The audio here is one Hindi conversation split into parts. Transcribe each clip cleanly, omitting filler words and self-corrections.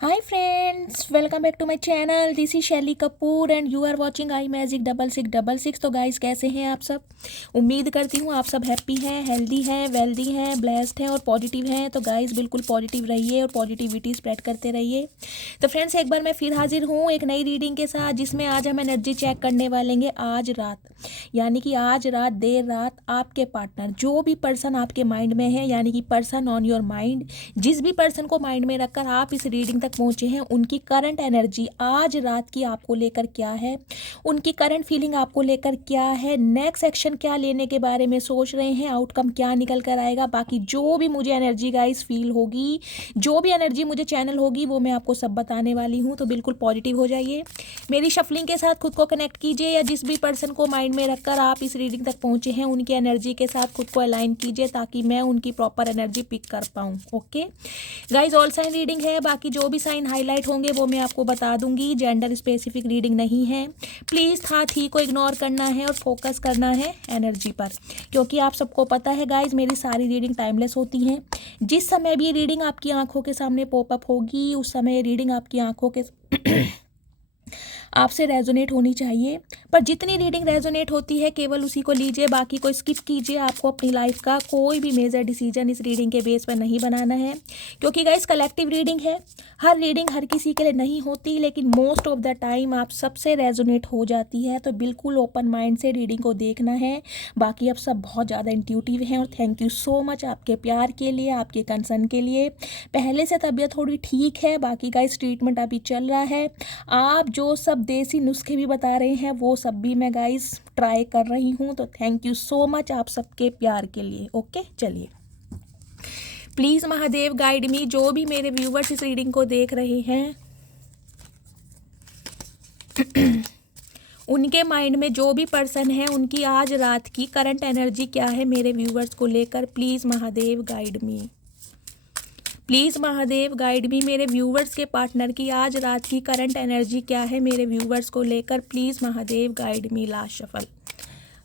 Hi friends, welcome back to my channel. This is Shaili Kapoor and you are watching I magic 6666। तो गाइस कैसे हैं आप सब। उम्मीद करती हूँ आप सब हैप्पी हैं, हेल्दी हैं, वेल्दी हैं, ब्लेस्ड हैं और पॉजिटिव हैं। तो गाइस बिल्कुल पॉजिटिव रहिए और पॉजिटिविटी स्प्रेड करते रहिए। तो फ्रेंड्स एक बार मैं फिर हाजिर हूँ एक नई रीडिंग के साथ, जिसमें आज हम एनर्जी चेक करने वालेंगे आज रात, यानी कि आज रात देर रात आपके पार्टनर, जो भी पर्सन आपके माइंड में है, यानी कि पर्सन ऑन योर माइंड, जिस भी पर्सन को माइंड में रखकर आप इस रीडिंग तक पहुंचे हैं, उनकी करंट एनर्जी आज रात की आपको लेकर क्या है, उनकी करंट फीलिंग आपको लेकर क्या है, नेक्स्ट एक्शन क्या लेने के बारे में सोच रहे हैं, आउटकम क्या निकल कर आएगा। बाकी जो भी मुझे एनर्जी गाइस फील होगी, जो भी एनर्जी मुझे चैनल होगी, वो मैं आपको सब बताने वाली हूँ। तो बिल्कुल पॉजिटिव हो जाइए, मेरी शफलिंग के साथ खुद को कनेक्ट कीजिए, या जिस भी पर्सन को माइंड में रखकर आप इस रीडिंग तक पहुंचे हैं, उनकी एनर्जी के साथ खुद को अलाइन कीजिए, ताकि मैं उनकी प्रॉपर एनर्जी पिक कर पाऊँ। Okay guys, all sign reading है, बाकी जो भी साइन हाईलाइट होंगे वो मैं आपको बता दूंगी। जेंडर स्पेसिफिक रीडिंग नहीं है, प्लीज़ हाथ ही को इग्नोर करना है और फोकस करना है एनर्जी पर, क्योंकि आप सबको पता है गाइज मेरी सारी रीडिंग टाइमलेस होती हैं। जिस समय भी ये रीडिंग आपकी आंखों के सामने पॉपअप होगी, उस समय रीडिंग आपकी आंखों के आपसे रेजोनेट होनी चाहिए। पर जितनी रीडिंग रेजोनेट होती है केवल उसी को लीजिए, बाकी को स्किप कीजिए। आपको अपनी लाइफ का कोई भी मेजर डिसीजन इस रीडिंग के बेस पर नहीं बनाना है, क्योंकि गाइस कलेक्टिव रीडिंग है। हर रीडिंग हर किसी के लिए नहीं होती, लेकिन मोस्ट ऑफ द टाइम आप सबसे रेजोनेट हो जाती है। तो बिल्कुल ओपन माइंड से रीडिंग को देखना है। बाकी आप सब बहुत ज़्यादा इंट्यूटिव हैं, और थैंक यू सो मच आपके प्यार के लिए, आपके कंसर्न के लिए। पहले से तबीयत थोड़ी ठीक है, बाकी गाइस ट्रीटमेंट अभी चल रहा है। आप जो सब देसी नुस्खे भी बता रहे हैं वो सब भी मैं गाइस ट्राई कर रही हूँ। तो थैंक यू सो मच आप सबके प्यार के लिए। ओके चलिए, प्लीज़ महादेव गाइड मी। जो भी मेरे व्यूवर्स इस रीडिंग को देख रहे हैं उनके माइंड में जो भी पर्सन है, उनकी आज रात की करंट एनर्जी क्या है मेरे व्यूवर्स को लेकर। Please Mahadev guide me, please Mahadev guide भी। मेरे व्यूवर्स के पार्टनर की आज रात की करंट एनर्जी क्या है मेरे व्यूवर्स को लेकर। Please Mahadev guide me. Last shuffle.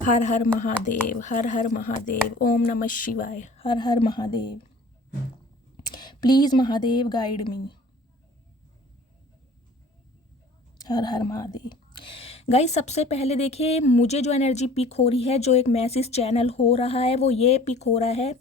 हर हर महादेव, हर हर महादेव, ओम नमः शिवाय, हर हर Mahadev. Please Mahadev guide me, हर हर महादेव। गाइस सबसे पहले देखिए, मुझे जो एनर्जी पिक हो रही है, जो एक मैसेज चैनल हो रहा है, वो ये पिक हो रहा है।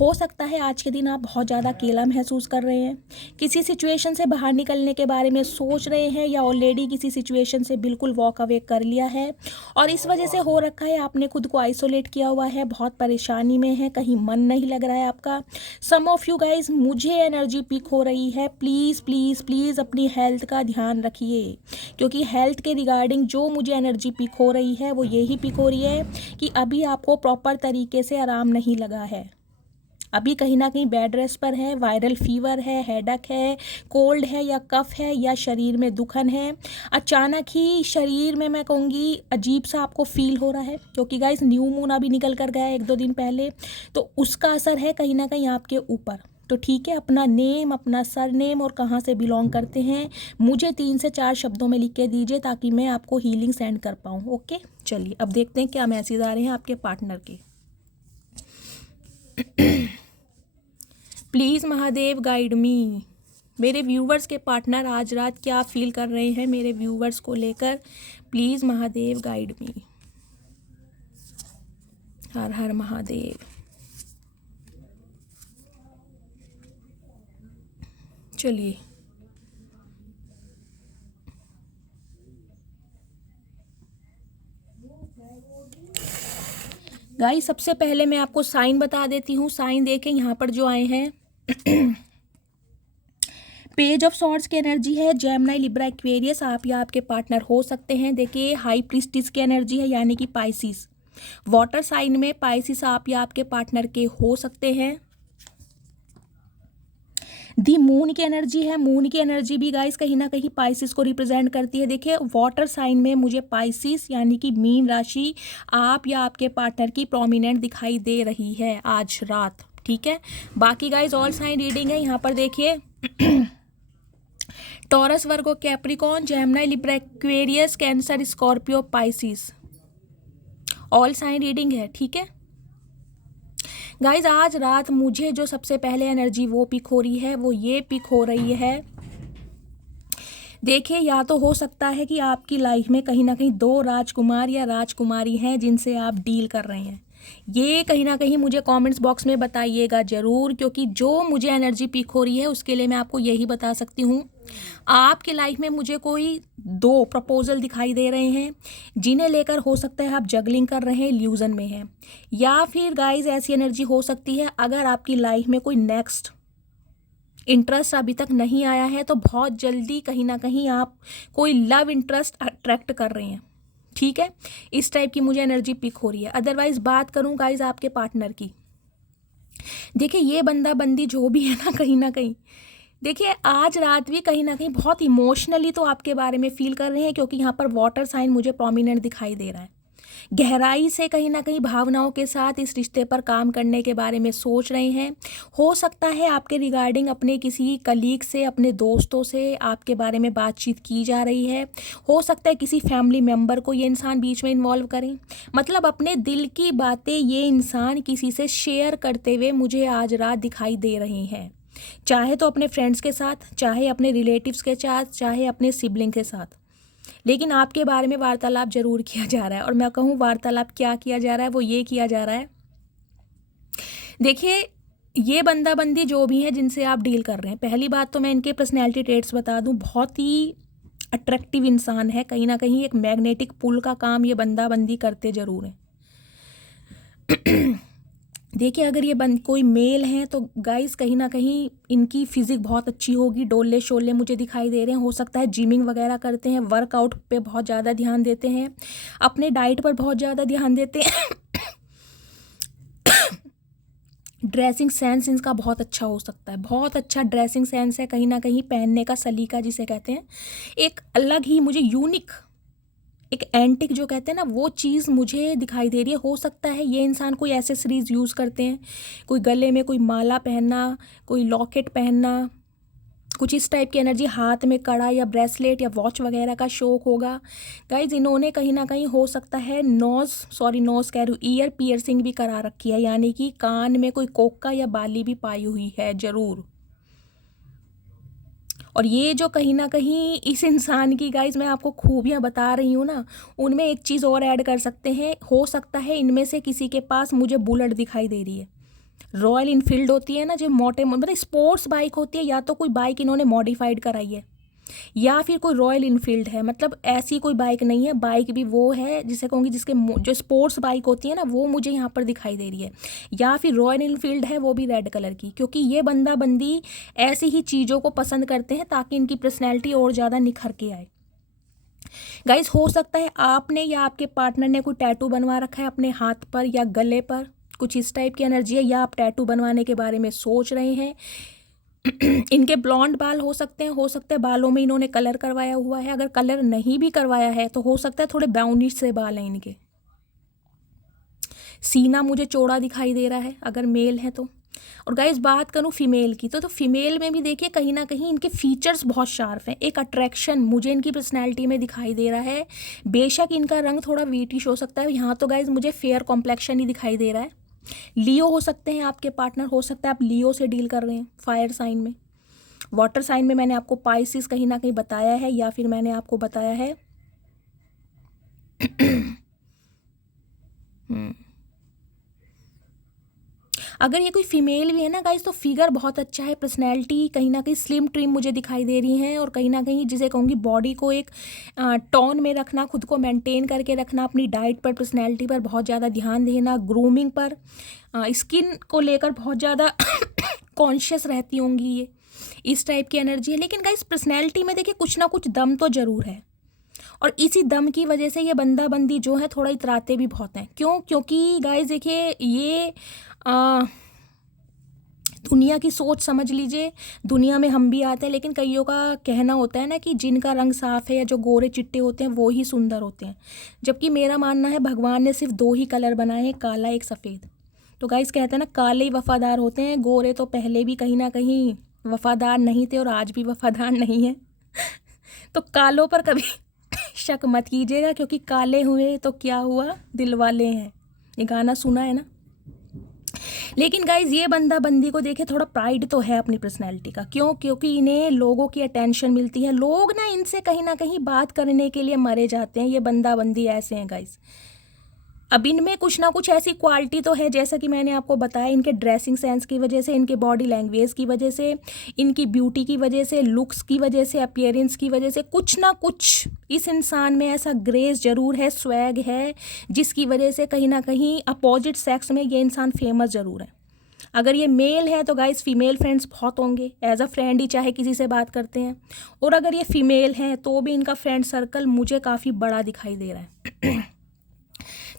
हो सकता है आज के दिन आप बहुत ज़्यादा अकेला महसूस कर रहे हैं, किसी सिचुएशन से बाहर निकलने के बारे में सोच रहे हैं, या ऑलरेडी किसी सिचुएशन से बिल्कुल वॉक अवे कर लिया है, और इस वजह से हो रखा है आपने खुद को आइसोलेट किया हुआ है, बहुत परेशानी में है, कहीं मन नहीं लग रहा है आपका। सम ऑफ यू गाइज, मुझे एनर्जी पिक हो रही है, प्लीज़ प्लीज़ प्लीज़ अपनी हेल्थ का ध्यान रखिए, क्योंकि हेल्थ के रिगार्डिंग जो मुझे एनर्जी पिक हो रही है वो यही पिक हो रही है कि अभी आपको प्रॉपर तरीके से आराम नहीं लगा है। अभी कहीं ना कहीं बेड रेस्ट पर है, वायरल फीवर है, हेडक है, कोल्ड है, या कफ है, या शरीर में दुखन है। अचानक ही शरीर में मैं कहूँगी अजीब सा आपको फील हो रहा है, क्योंकि गाइस न्यू मून अभी निकल कर गया है 1-2 दिन पहले, तो उसका असर है कहीं ना कहीं आपके ऊपर। तो ठीक है, अपना नेम, अपना सर नेम और कहाँ से बिलोंग करते हैं मुझे 3 से 4 शब्दों में लिख के दीजिए, ताकि मैं आपको हीलिंग सेंड कर पाऊँ। ओके चलिए, अब देखते हैं क्या मैसेज आ रहे हैं आपके पार्टनर के। प्लीज़ महादेव गाइड मी। मेरे व्यूवर्स के पार्टनर आज रात क्या फील कर रहे हैं मेरे व्यूवर्स को लेकर। Please Mahadev guide me. हर हर महादेव। चलिए, गाइस सबसे पहले मैं आपको साइन बता देती हूँ। साइन देखें यहाँ पर जो आए हैं पेज ऑफ सॉर्ड्स की एनर्जी है, जेमिनी, लिब्रा, एक्वेरियस, आप या आपके पार्टनर हो सकते हैं। देखिए हाई प्रीस्टिस की एनर्जी है, यानी कि पाइसिस। वाटर साइन में पाइसिस आप या आपके पार्टनर के हो सकते हैं। दी मून की एनर्जी है, मून की एनर्जी भी गाइस कहीं ना कहीं पाइसिस को रिप्रेजेंट करती है। देखिए वाटर साइन में मुझे पाइसिस यानी कि मीन राशि आप या आपके पार्टनर की प्रोमिनेंट दिखाई दे रही है आज रात। ठीक है, बाकी गाइस ऑल साइन रीडिंग है। यहाँ पर देखिए Taurus, Virgo, Capricorn, Gemini, Libra, Aquarius, Cancer, Scorpio, Pisces, all sign reading है। ठीक है गाइज, आज रात मुझे जो सबसे पहले एनर्जी वो पिक हो रही है, वो ये पिक हो रही है देखिए, या तो हो सकता है कि आपकी लाइफ में कहीं ना कहीं दो राजकुमार या राजकुमारी हैं जिनसे आप डील कर रहे हैं। ये कहीं ना कहीं मुझे कमेंट्स बॉक्स में बताइएगा ज़रूर, क्योंकि जो मुझे एनर्जी पिक हो रही है उसके लिए मैं आपको यही बता सकती हूँ। आपकी लाइफ में मुझे कोई दो प्रपोजल दिखाई दे रहे हैं जिन्हें लेकर हो सकता है आप जगलिंग कर रहे हैं, इल्यूजन में हैं। या फिर गाइज ऐसी एनर्जी हो सकती है, अगर आपकी लाइफ में कोई नेक्स्ट इंटरेस्ट अभी तक नहीं आया है तो बहुत जल्दी कहीं ना कहीं आप कोई लव इंटरेस्ट अट्रैक्ट कर रहे हैं। ठीक है, इस टाइप की मुझे एनर्जी पिक हो रही है। अदरवाइज बात करूं गाइज आपके पार्टनर की, देखिए ये बंदा बंदी जो भी है ना कहीं देखिए आज रात भी कहीं ना कहीं बहुत इमोशनली तो आपके बारे में फील कर रहे हैं, क्योंकि यहाँ पर वाटर साइन मुझे प्रोमिनेंट दिखाई दे रहा है। गहराई से कहीं ना कहीं भावनाओं के साथ इस रिश्ते पर काम करने के बारे में सोच रहे हैं। हो सकता है आपके रिगार्डिंग अपने किसी कलीग से, अपने दोस्तों से आपके बारे में बातचीत की जा रही है। हो सकता है किसी फैमिली मेम्बर को ये इंसान बीच में इन्वॉल्व करें। मतलब अपने दिल की बातें ये इंसान किसी से शेयर करते हुए मुझे आज रात दिखाई दे रहे हैं, चाहे तो अपने फ्रेंड्स के साथ, चाहे अपने रिलेटिव्स के साथ, चाहे अपने सिबलिंग के साथ। लेकिन आपके बारे में वार्तालाप जरूर किया जा रहा है। और मैं कहूँ वार्तालाप क्या किया जा रहा है, वो ये किया जा रहा है, देखिए ये बंदा बंदी जो भी है जिनसे आप डील कर रहे हैं, पहली बात तो मैं इनके पर्सनैलिटी ट्रेट्स बता दूं, बहुत ही अट्रैक्टिव इंसान है। कहीं ना कहीं एक मैग्नेटिक पुल का काम ये बंदा बंदी करते ज़रूर हैं। देखिए अगर ये कोई मेल हैं तो गाइस कहीं ना कहीं इनकी फिजिक बहुत अच्छी होगी, डोले शोले मुझे दिखाई दे रहे हैं। हो सकता है जिमिंग वगैरह करते हैं, वर्कआउट पे बहुत ज़्यादा ध्यान देते हैं, अपने डाइट पर बहुत ज़्यादा ध्यान देते हैं। ड्रेसिंग सेंस इनका बहुत अच्छा हो सकता है, बहुत अच्छा ड्रेसिंग सेंस है। कहीं ना कहीं पहनने का सलीका जिसे कहते हैं, एक अलग ही मुझे यूनिक, एक एंटिक जो कहते हैं ना, वो चीज़ मुझे दिखाई दे रही है। हो सकता है ये इंसान कोई एसेसरीज यूज़ करते हैं, कोई गले में कोई माला पहनना, कोई लॉकेट पहनना, कुछ इस टाइप की एनर्जी, हाथ में कड़ा या ब्रेसलेट या वॉच वगैरह का शौक होगा। गाइज इन्होंने कहीं ना कहीं हो सकता है नोज़ कह रही हूँ, ईयर पियर्सिंग भी करा रखी है, यानी कि कान में कोई कोका या बाली भी पाई हुई है ज़रूर। और ये जो कहीं ना कहीं इस इंसान की गाइज मैं आपको खूबियाँ बता रही हूँ ना, उनमें एक चीज़ और ऐड कर सकते हैं। हो सकता है इनमें से किसी के पास मुझे बुलेट दिखाई दे रही है, रॉयल इनफील्ड होती है ना जो मोटे मतलब स्पोर्ट्स बाइक होती है, या तो कोई बाइक इन्होंने मॉडिफाइड कराई है, या फिर कोई रॉयल इनफील्ड है। मतलब ऐसी कोई बाइक नहीं है, बाइक भी वो है जिसे कहूँगी जिसके जो स्पोर्ट्स बाइक होती है ना, वो मुझे यहाँ पर दिखाई दे रही है। या फिर रॉयल इनफील्ड है, वो भी रेड कलर की, क्योंकि ये बंदा बंदी ऐसी ही चीज़ों को पसंद करते हैं ताकि इनकी पर्सनैलिटी और ज़्यादा निखर के आए। गाइज हो सकता है आपने या आपके पार्टनर ने कोई टैटू बनवा रखा है अपने हाथ पर या गले पर, कुछ इस टाइप की एनर्जी है, या आप टैटू बनवाने के बारे में सोच रहे हैं। इनके ब्लॉन्ड बाल हो सकते हैं बालों में इन्होंने कलर करवाया हुआ है। अगर कलर नहीं भी करवाया है तो हो सकता है थोड़े ब्राउनिश से बाल हैं इनके। सीना मुझे चौड़ा दिखाई दे रहा है अगर मेल है तो। और गाइस बात करूँ फीमेल की तो फीमेल में भी देखिए कहीं ना कहीं इनके फीचर्स बहुत शार्प हैं, एक अट्रैक्शन मुझे इनकी पर्सनैलिटी में दिखाई दे रहा है। बेशक इनका रंग थोड़ा व्हीटिश हो सकता है, यहाँ तो गाइज मुझे फेयर कॉम्प्लेक्शन ही दिखाई दे रहा है। लियो हो सकते हैं आपके पार्टनर, हो सकता है आप लियो से डील कर रहे हैं फायर साइन में। वाटर साइन में मैंने आपको पाइसिस कहीं ना कहीं बताया है, या फिर मैंने आपको बताया है अगर ये कोई फीमेल भी है ना गाइस तो फिगर बहुत अच्छा है, पर्सनैलिटी कहीं ना कहीं स्लिम ट्रिम मुझे दिखाई दे रही हैं। और कहीं ना कहीं जिसे कहूँगी बॉडी को एक टोन में रखना, खुद को मेंटेन करके रखना, अपनी डाइट पर, पर्सनैलिटी पर बहुत ज़्यादा ध्यान देना, ग्रूमिंग पर, स्किन को लेकर बहुत ज़्यादा कॉन्शियस रहती होंगी, ये इस टाइप की एनर्जी है। लेकिन गाइस पर्सनैलिटी में देखिए कुछ ना कुछ दम तो ज़रूर है, और इसी दम की वजह से ये बंदा बंदी जो है थोड़ा इतराते भी बहुत हैं। क्यों? क्योंकि गाइस देखिए ये दुनिया की सोच समझ लीजिए, दुनिया में हम भी आते हैं, लेकिन कईयों का कहना होता है ना कि जिनका रंग साफ़ है या जो गोरे चिट्टे होते हैं वो ही सुंदर होते हैं, जबकि मेरा मानना है भगवान ने सिर्फ दो ही कलर बनाए हैं, काला एक सफ़ेद। तो गाइस कहते हैं ना काले ही वफ़ादार होते हैं, गोरे तो पहले भी कहीं ना कहीं वफ़ादार नहीं थे और आज भी वफ़ादार नहीं है। तो कालों पर कभी शक मत कीजिएगा, क्योंकि काले हुए तो क्या हुआ, दिल वाले हैं, ये गाना सुना है ना। लेकिन गाइज ये बंदा बंदी को देखे थोड़ा प्राइड तो है अपनी पर्सनैलिटी का। क्यों? क्योंकि इन्हें लोगों की अटेंशन मिलती है, लोग ना कहीं बात करने के लिए मरे जाते हैं। ये बंदा बंदी ऐसे हैं गाइज। अब इनमें कुछ ना कुछ ऐसी क्वालिटी तो है, जैसा कि मैंने आपको बताया, इनके ड्रेसिंग सेंस की वजह से, इनके बॉडी लैंग्वेज की वजह से, इनकी ब्यूटी की वजह से, लुक्स की वजह से, अपीयरेंस की वजह से, कुछ ना कुछ इस इंसान में ऐसा ग्रेस जरूर है, स्वैग है, जिसकी वजह से कहीं ना कहीं अपोजिट सेक्स में ये इंसान फेमस ज़रूर है। अगर ये मेल है तो गाइस फीमेल फ्रेंड्स बहुत होंगे, एज अ फ्रेंड ही चाहे किसी से बात करते हैं। और अगर ये फीमेल हैं तो भी इनका फ्रेंड सर्कल मुझे काफ़ी बड़ा दिखाई दे रहा है।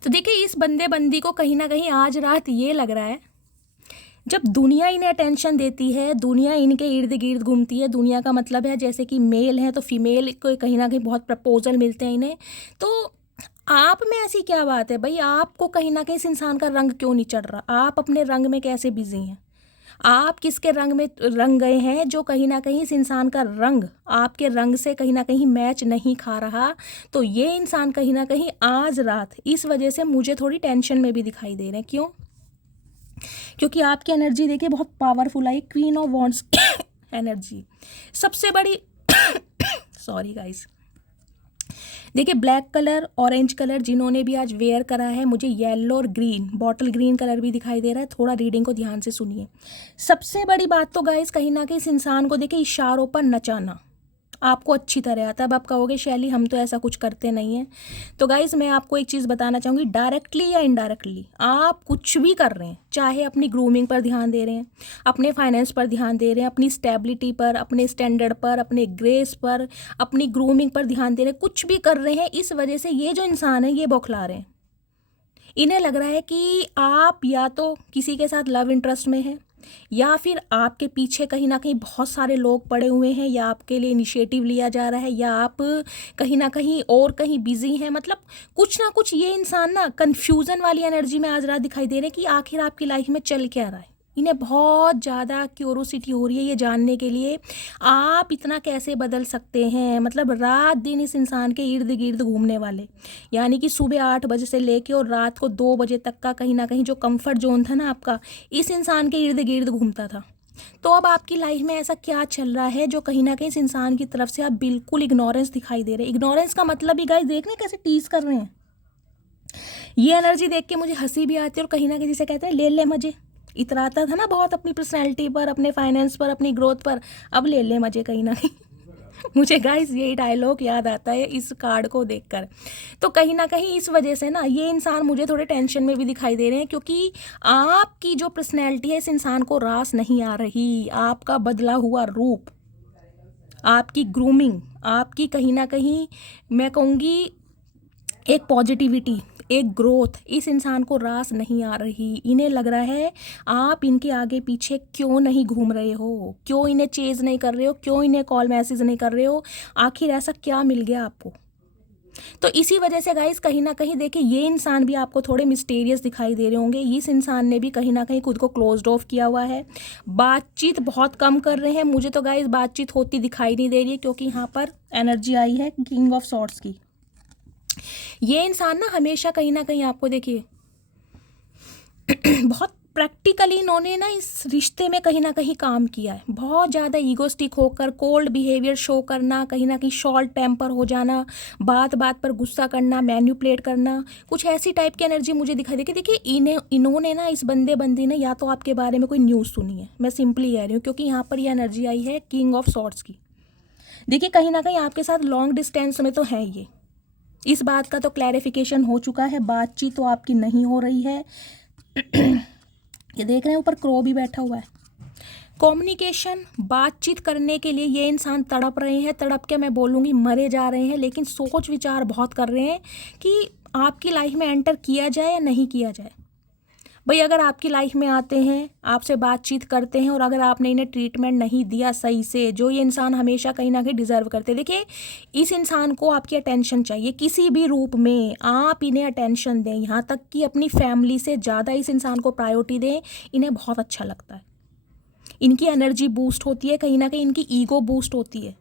तो देखिए, इस बंदे बंदी को कहीं ना कहीं आज रात ये लग रहा है, जब दुनिया इन्हें अटेंशन देती है, दुनिया इनके इर्द गिर्द घूमती है, दुनिया का मतलब है जैसे कि मेल है तो फीमेल को कहीं ना कहीं बहुत प्रपोजल मिलते हैं इन्हें, तो आप में ऐसी क्या बात है भाई? आपको कहीं ना कहीं इस इंसान का रंग क्यों नहीं चढ़ रहा? आप अपने रंग में कैसे बिजी हैं? आप किसके रंग में रंग गए हैं जो कहीं ना कहीं इस इंसान का रंग आपके रंग से कहीं ना कहीं मैच नहीं खा रहा? तो ये इंसान कहीं ना कहीं आज रात इस वजह से मुझे थोड़ी टेंशन में भी दिखाई दे रहे हैं। क्यों? क्योंकि आपकी एनर्जी देखिए बहुत पावरफुल है, क्वीन ऑफ वॉन्ड्स एनर्जी सबसे बड़ी सॉरी गाइस। देखिए, ब्लैक कलर, ऑरेंज कलर जिन्होंने भी आज वेयर करा है, मुझे येलो और ग्रीन, बॉटल ग्रीन कलर भी दिखाई दे रहा है। थोड़ा रीडिंग को ध्यान से सुनिए। सबसे बड़ी बात तो गाइस कहीं ना कहीं इस इंसान को देखिए इशारों पर नचाना आपको अच्छी तरह आता है। अब आप कहोगे शैली हम तो ऐसा कुछ करते नहीं हैं, तो गाइज मैं आपको एक चीज़ बताना चाहूँगी, डायरेक्टली या इनडायरेक्टली आप कुछ भी कर रहे हैं, चाहे अपनी ग्रूमिंग पर ध्यान दे रहे हैं, अपने फाइनेंस पर ध्यान दे रहे हैं, अपनी स्टेबिलिटी पर, अपने स्टैंडर्ड पर, अपने ग्रेस पर, अपनी ग्रूमिंग पर ध्यान दे रहे हैं, कुछ भी कर रहे हैं, इस वजह से ये जो इंसान है ये बौखला रहे हैं। इन्हें लग रहा है कि आप या तो किसी के साथ लव इंटरेस्ट में हैं, या फिर आपके पीछे कहीं ना कहीं बहुत सारे लोग पड़े हुए हैं, या आपके लिए इनिशिएटिव लिया जा रहा है, या आप कहीं ना कहीं और कहीं बिजी हैं। मतलब कुछ ना कुछ ये इंसान ना कन्फ्यूज़न वाली एनर्जी में आज रात दिखाई दे रहे हैं कि आखिर आपकी लाइफ में चल क्या रहा है। इन्हें बहुत ज़्यादा क्यूरोसिटी हो रही है ये जानने के लिए आप इतना कैसे बदल सकते हैं। मतलब रात दिन इस इंसान के इर्द गिर्द घूमने वाले, यानी कि सुबह 8 बजे से लेके और रात को 2 बजे तक का कहीं ना कहीं जो कंफर्ट जोन था ना आपका, इस इंसान के इर्द गिर्द घूमता था। तो अब आपकी लाइफ में ऐसा क्या चल रहा है जो कहीं ना कहीं इस इंसान की तरफ से आप बिल्कुल इग्नोरेंस दिखाई दे रहे हैं। इग्नोरेंस का मतलब ही गाइस देख रहे हैं कैसे टीज कर रहे हैं। ये एनर्जी देख के मुझे हंसी भी आती है और कहीं ना कहीं जिसे कहते हैं ले ले मजे। इतराता था ना बहुत अपनी पर्सनैलिटी पर, अपने फाइनेंस पर, अपनी ग्रोथ पर, अब ले ले मजे कहीं ना कहीं मुझे गाइस यही डायलॉग याद आता है इस कार्ड को देखकर। तो कहीं ना कहीं इस वजह से ना ये इंसान मुझे थोड़े टेंशन में भी दिखाई दे रहे हैं, क्योंकि आपकी जो पर्सनैलिटी है इस इंसान को रास नहीं आ रही। आपका बदला हुआ रूप, आपकी ग्रूमिंग, आपकी कहीं ना कहीं मैं कहूँगी एक पॉजिटिविटी, एक ग्रोथ इस इंसान को रास नहीं आ रही। इन्हें लग रहा है आप इनके आगे पीछे क्यों नहीं घूम रहे हो, क्यों इन्हें चेज नहीं कर रहे हो, क्यों इन्हें कॉल मैसेज नहीं कर रहे हो, आखिर ऐसा क्या मिल गया आपको। तो इसी वजह से गाइस कहीं ना कहीं देखिए ये इंसान भी आपको थोड़े मिस्टीरियस दिखाई दे रहे होंगे। इस इंसान ने भी कहीं ना कहीं खुद को क्लोज्ड ऑफ किया हुआ है, बातचीत बहुत कम कर रहे हैं। मुझे तो गाइस बातचीत होती दिखाई नहीं दे रही है, क्योंकि यहाँ पर एनर्जी आई है किंग ऑफ सॉर्ड्स की। ये इंसान ना हमेशा कहीं ना कहीं आपको देखिए बहुत प्रैक्टिकली इन्होंने ना इस रिश्ते में कहीं ना कहीं काम किया है। बहुत ज़्यादा ईगोस्टिक होकर कोल्ड बिहेवियर शो करना, कहीं ना कहीं शॉर्ट टेम्पर हो जाना, बात बात पर गुस्सा करना, मैन्युपुलेट करना, कुछ ऐसी टाइप की एनर्जी मुझे दिखाई देखिए। देखिए इन्होंने ना इस बंदे बंदी ने या तो आपके बारे में कोई न्यूज़ सुनी है, मैं सिंपली कह रही हूँ, क्योंकि यहाँ पर ये एनर्जी आई है किंग ऑफ सॉर्ड्स की। देखिए कहीं ना कहीं आपके साथ लॉन्ग डिस्टेंस में तो है ये, इस बात का तो क्लैरिफिकेशन हो चुका है, बातचीत तो आपकी नहीं हो रही है। ये देख रहे हैं ऊपर क्रो भी बैठा हुआ है। कम्युनिकेशन, बातचीत करने के लिए ये इंसान तड़प रहे हैं, तड़प के मैं बोलूँगी मरे जा रहे हैं, लेकिन सोच विचार बहुत कर रहे हैं कि आपकी लाइफ में एंटर किया जाए या नहीं किया जाए। भाई अगर आपकी लाइफ में आते हैं, आपसे बातचीत करते हैं, और अगर आपने इन्हें ट्रीटमेंट नहीं दिया सही से, जो ये इंसान हमेशा कहीं ना कहीं डिजर्व करते हैं। देखिए इस इंसान को आपकी अटेंशन चाहिए किसी भी रूप में, आप इन्हें अटेंशन दें, यहाँ तक कि अपनी फैमिली से ज़्यादा इस इंसान को प्रायोरिटी दें। इन्हें बहुत अच्छा लगता है, इनकी एनर्जी बूस्ट होती है, कहीं ना कहीं इनकी ईगो बूस्ट होती है।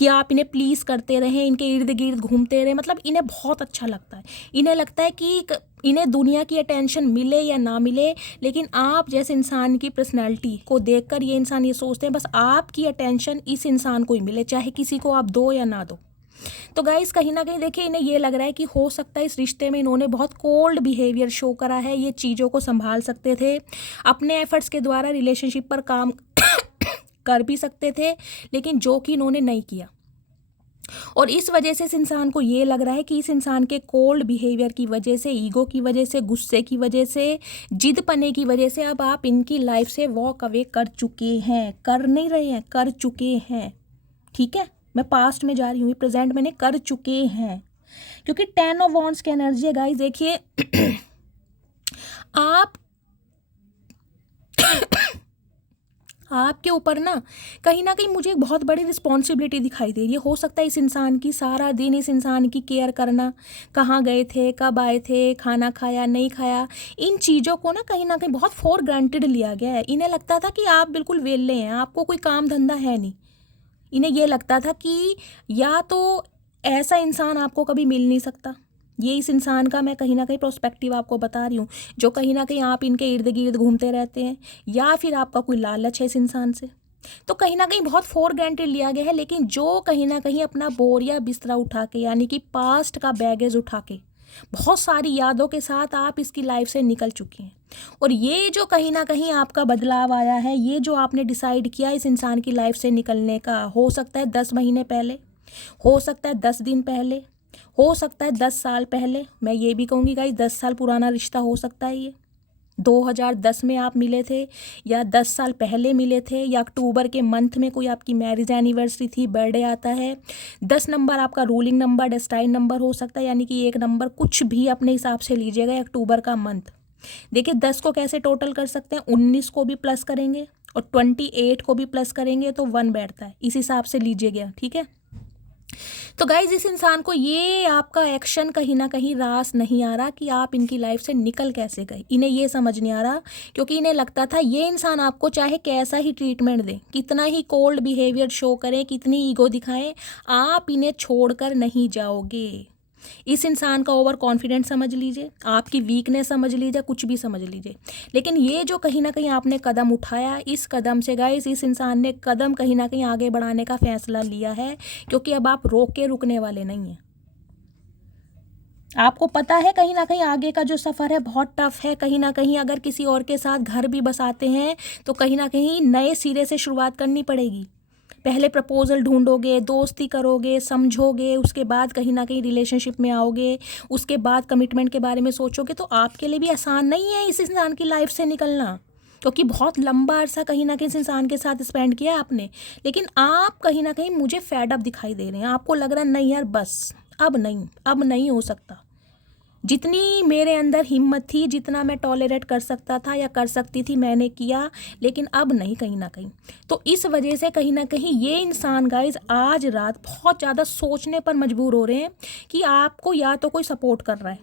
कि आप इन्हें प्लीज़ करते रहें, इनके इर्द गिर्द घूमते रहें, मतलब इन्हें बहुत अच्छा लगता है। इन्हें लगता है कि इन्हें दुनिया की अटेंशन मिले या ना मिले, लेकिन आप जैसे इंसान की पर्सनैलिटी को देखकर ये इंसान ये सोचते हैं बस आपकी अटेंशन इस इंसान को ही मिले, चाहे किसी को आप दो या ना दो। तो गाइस कहीं ना कहीं देखिए इन्हें ये लग रहा है कि हो सकता है इस रिश्ते में इन्होंने बहुत कोल्ड बिहेवियर शो करा है। ये चीज़ों को संभाल सकते थे, अपने एफर्ट्स के द्वारा रिलेशनशिप पर काम कर भी सकते थे, लेकिन जो कि इन्होंने नहीं किया। और इस वजह से इस इंसान को ये लग रहा है कि इस इंसान के कोल्ड बिहेवियर की वजह से, ईगो की वजह से, गुस्से की वजह से, जिद पने की वजह से अब आप इनकी लाइफ से वॉक अवे कर चुके हैं। कर नहीं रहे हैं, कर चुके हैं। ठीक है, मैं पास्ट में जा रही हूँ, प्रेजेंट मैंने कर चुके हैं, क्योंकि 10 ऑफ वॉन्ड्स की एनर्जी है गाइस। देखिए आपके ऊपर ना कहीं मुझे एक बहुत बड़ी रिस्पॉन्सिबिलिटी दिखाई दे रही है। हो सकता है इस इंसान की सारा दिन इस इंसान की केयर करना, कहाँ गए थे, कब आए थे, खाना खाया नहीं खाया, इन चीज़ों को ना कहीं बहुत फॉर ग्रांटेड लिया गया है। इन्हें लगता था कि आप बिल्कुल वेले हैं, आपको कोई काम धंधा है नहीं। इन्हें ये लगता था कि या तो ऐसा इंसान आपको कभी मिल नहीं सकता। ये इस इंसान का मैं कहीं ना कहीं प्रोस्पेक्टिव आपको बता रही हूँ, जो कहीं ना कहीं आप इनके इर्द गिर्द घूमते रहते हैं, या फिर आपका कोई लालच है इस इंसान से। तो कहीं ना कहीं बहुत फॉर ग्रांटेड लिया गया है, लेकिन जो कहीं ना कहीं अपना बोरिया बिस्तरा उठा के, यानी कि पास्ट का बैगेज उठा के, बहुत सारी यादों के साथ आप इसकी लाइफ से निकल चुकी हैं। और ये जो कहीं ना कहीं आपका बदलाव आया है, ये जो आपने डिसाइड किया इस इंसान की लाइफ से निकलने का, हो सकता है 10 महीने पहले, हो सकता है 10 दिन पहले, हो सकता है 10 साल पहले। मैं ये भी कहूँगी गाइस 10 साल पुराना रिश्ता हो सकता है ये। 2010 में आप मिले थे, या 10 साल पहले मिले थे, या अक्टूबर के मंथ में कोई आपकी मैरिज एनिवर्सरी थी, बर्थडे आता है। 10 नंबर आपका रूलिंग नंबर, डेस्टाइन नंबर हो सकता है, यानी कि एक नंबर कुछ भी अपने हिसाब से लीजिएगा। अक्टूबर का मंथ देखिए, 10 को कैसे टोटल कर सकते हैं, 19 को भी प्लस करेंगे और 28 को भी प्लस करेंगे तो 1 बैठता है, इस हिसाब से लीजिएगा। ठीक है, तो गाइज इस इंसान को ये आपका एक्शन कहीं ना कहीं रास नहीं आ रहा कि आप इनकी लाइफ से निकल कैसे गए। इन्हें ये समझ नहीं आ रहा, क्योंकि इन्हें लगता था ये इंसान आपको चाहे कैसा ही ट्रीटमेंट दे, कितना ही कोल्ड बिहेवियर शो करें, कितनी ईगो दिखाएं, आप इन्हें छोड़कर नहीं जाओगे। इस इंसान का ओवर कॉन्फिडेंस समझ लीजिए, आपकी वीकनेस समझ लीजिए, कुछ भी समझ लीजिए, लेकिन ये जो कहीं ना कहीं आपने कदम उठाया, इस कदम से गाइस इस इंसान ने कदम कहीं ना कहीं आगे बढ़ाने का फैसला लिया है, क्योंकि अब आप रोक के रुकने वाले नहीं हैं। आपको पता है कहीं ना कहीं आगे का जो सफ़र है बहुत टफ है। कहीं ना कहीं अगर किसी और के साथ घर भी बसाते हैं तो कहीं ना कहीं नए सिरे से शुरुआत करनी पड़ेगी। पहले प्रपोजल ढूंढोगे, दोस्ती करोगे, समझोगे, उसके बाद कहीं ना कहीं रिलेशनशिप में आओगे, उसके बाद कमिटमेंट के बारे में सोचोगे। तो आपके लिए भी आसान नहीं है इस इंसान की लाइफ से निकलना, क्योंकि बहुत लंबा अरसा कहीं ना कहीं इस इंसान के साथ स्पेंड किया आपने। लेकिन आप कहीं ना कहीं मुझे फेड अप दिखाई दे रहे हैं, आपको लग रहा है नहीं यार बस अब नहीं हो सकता। जितनी मेरे अंदर हिम्मत थी, जितना मैं टॉलरेट कर सकता था या कर सकती थी, मैंने किया, लेकिन अब नहीं कहीं ना कहीं। तो इस वजह से कहीं ना कहीं ये इंसान गाइज आज रात बहुत ज़्यादा सोचने पर मजबूर हो रहे हैं कि आपको या तो कोई सपोर्ट कर रहा है,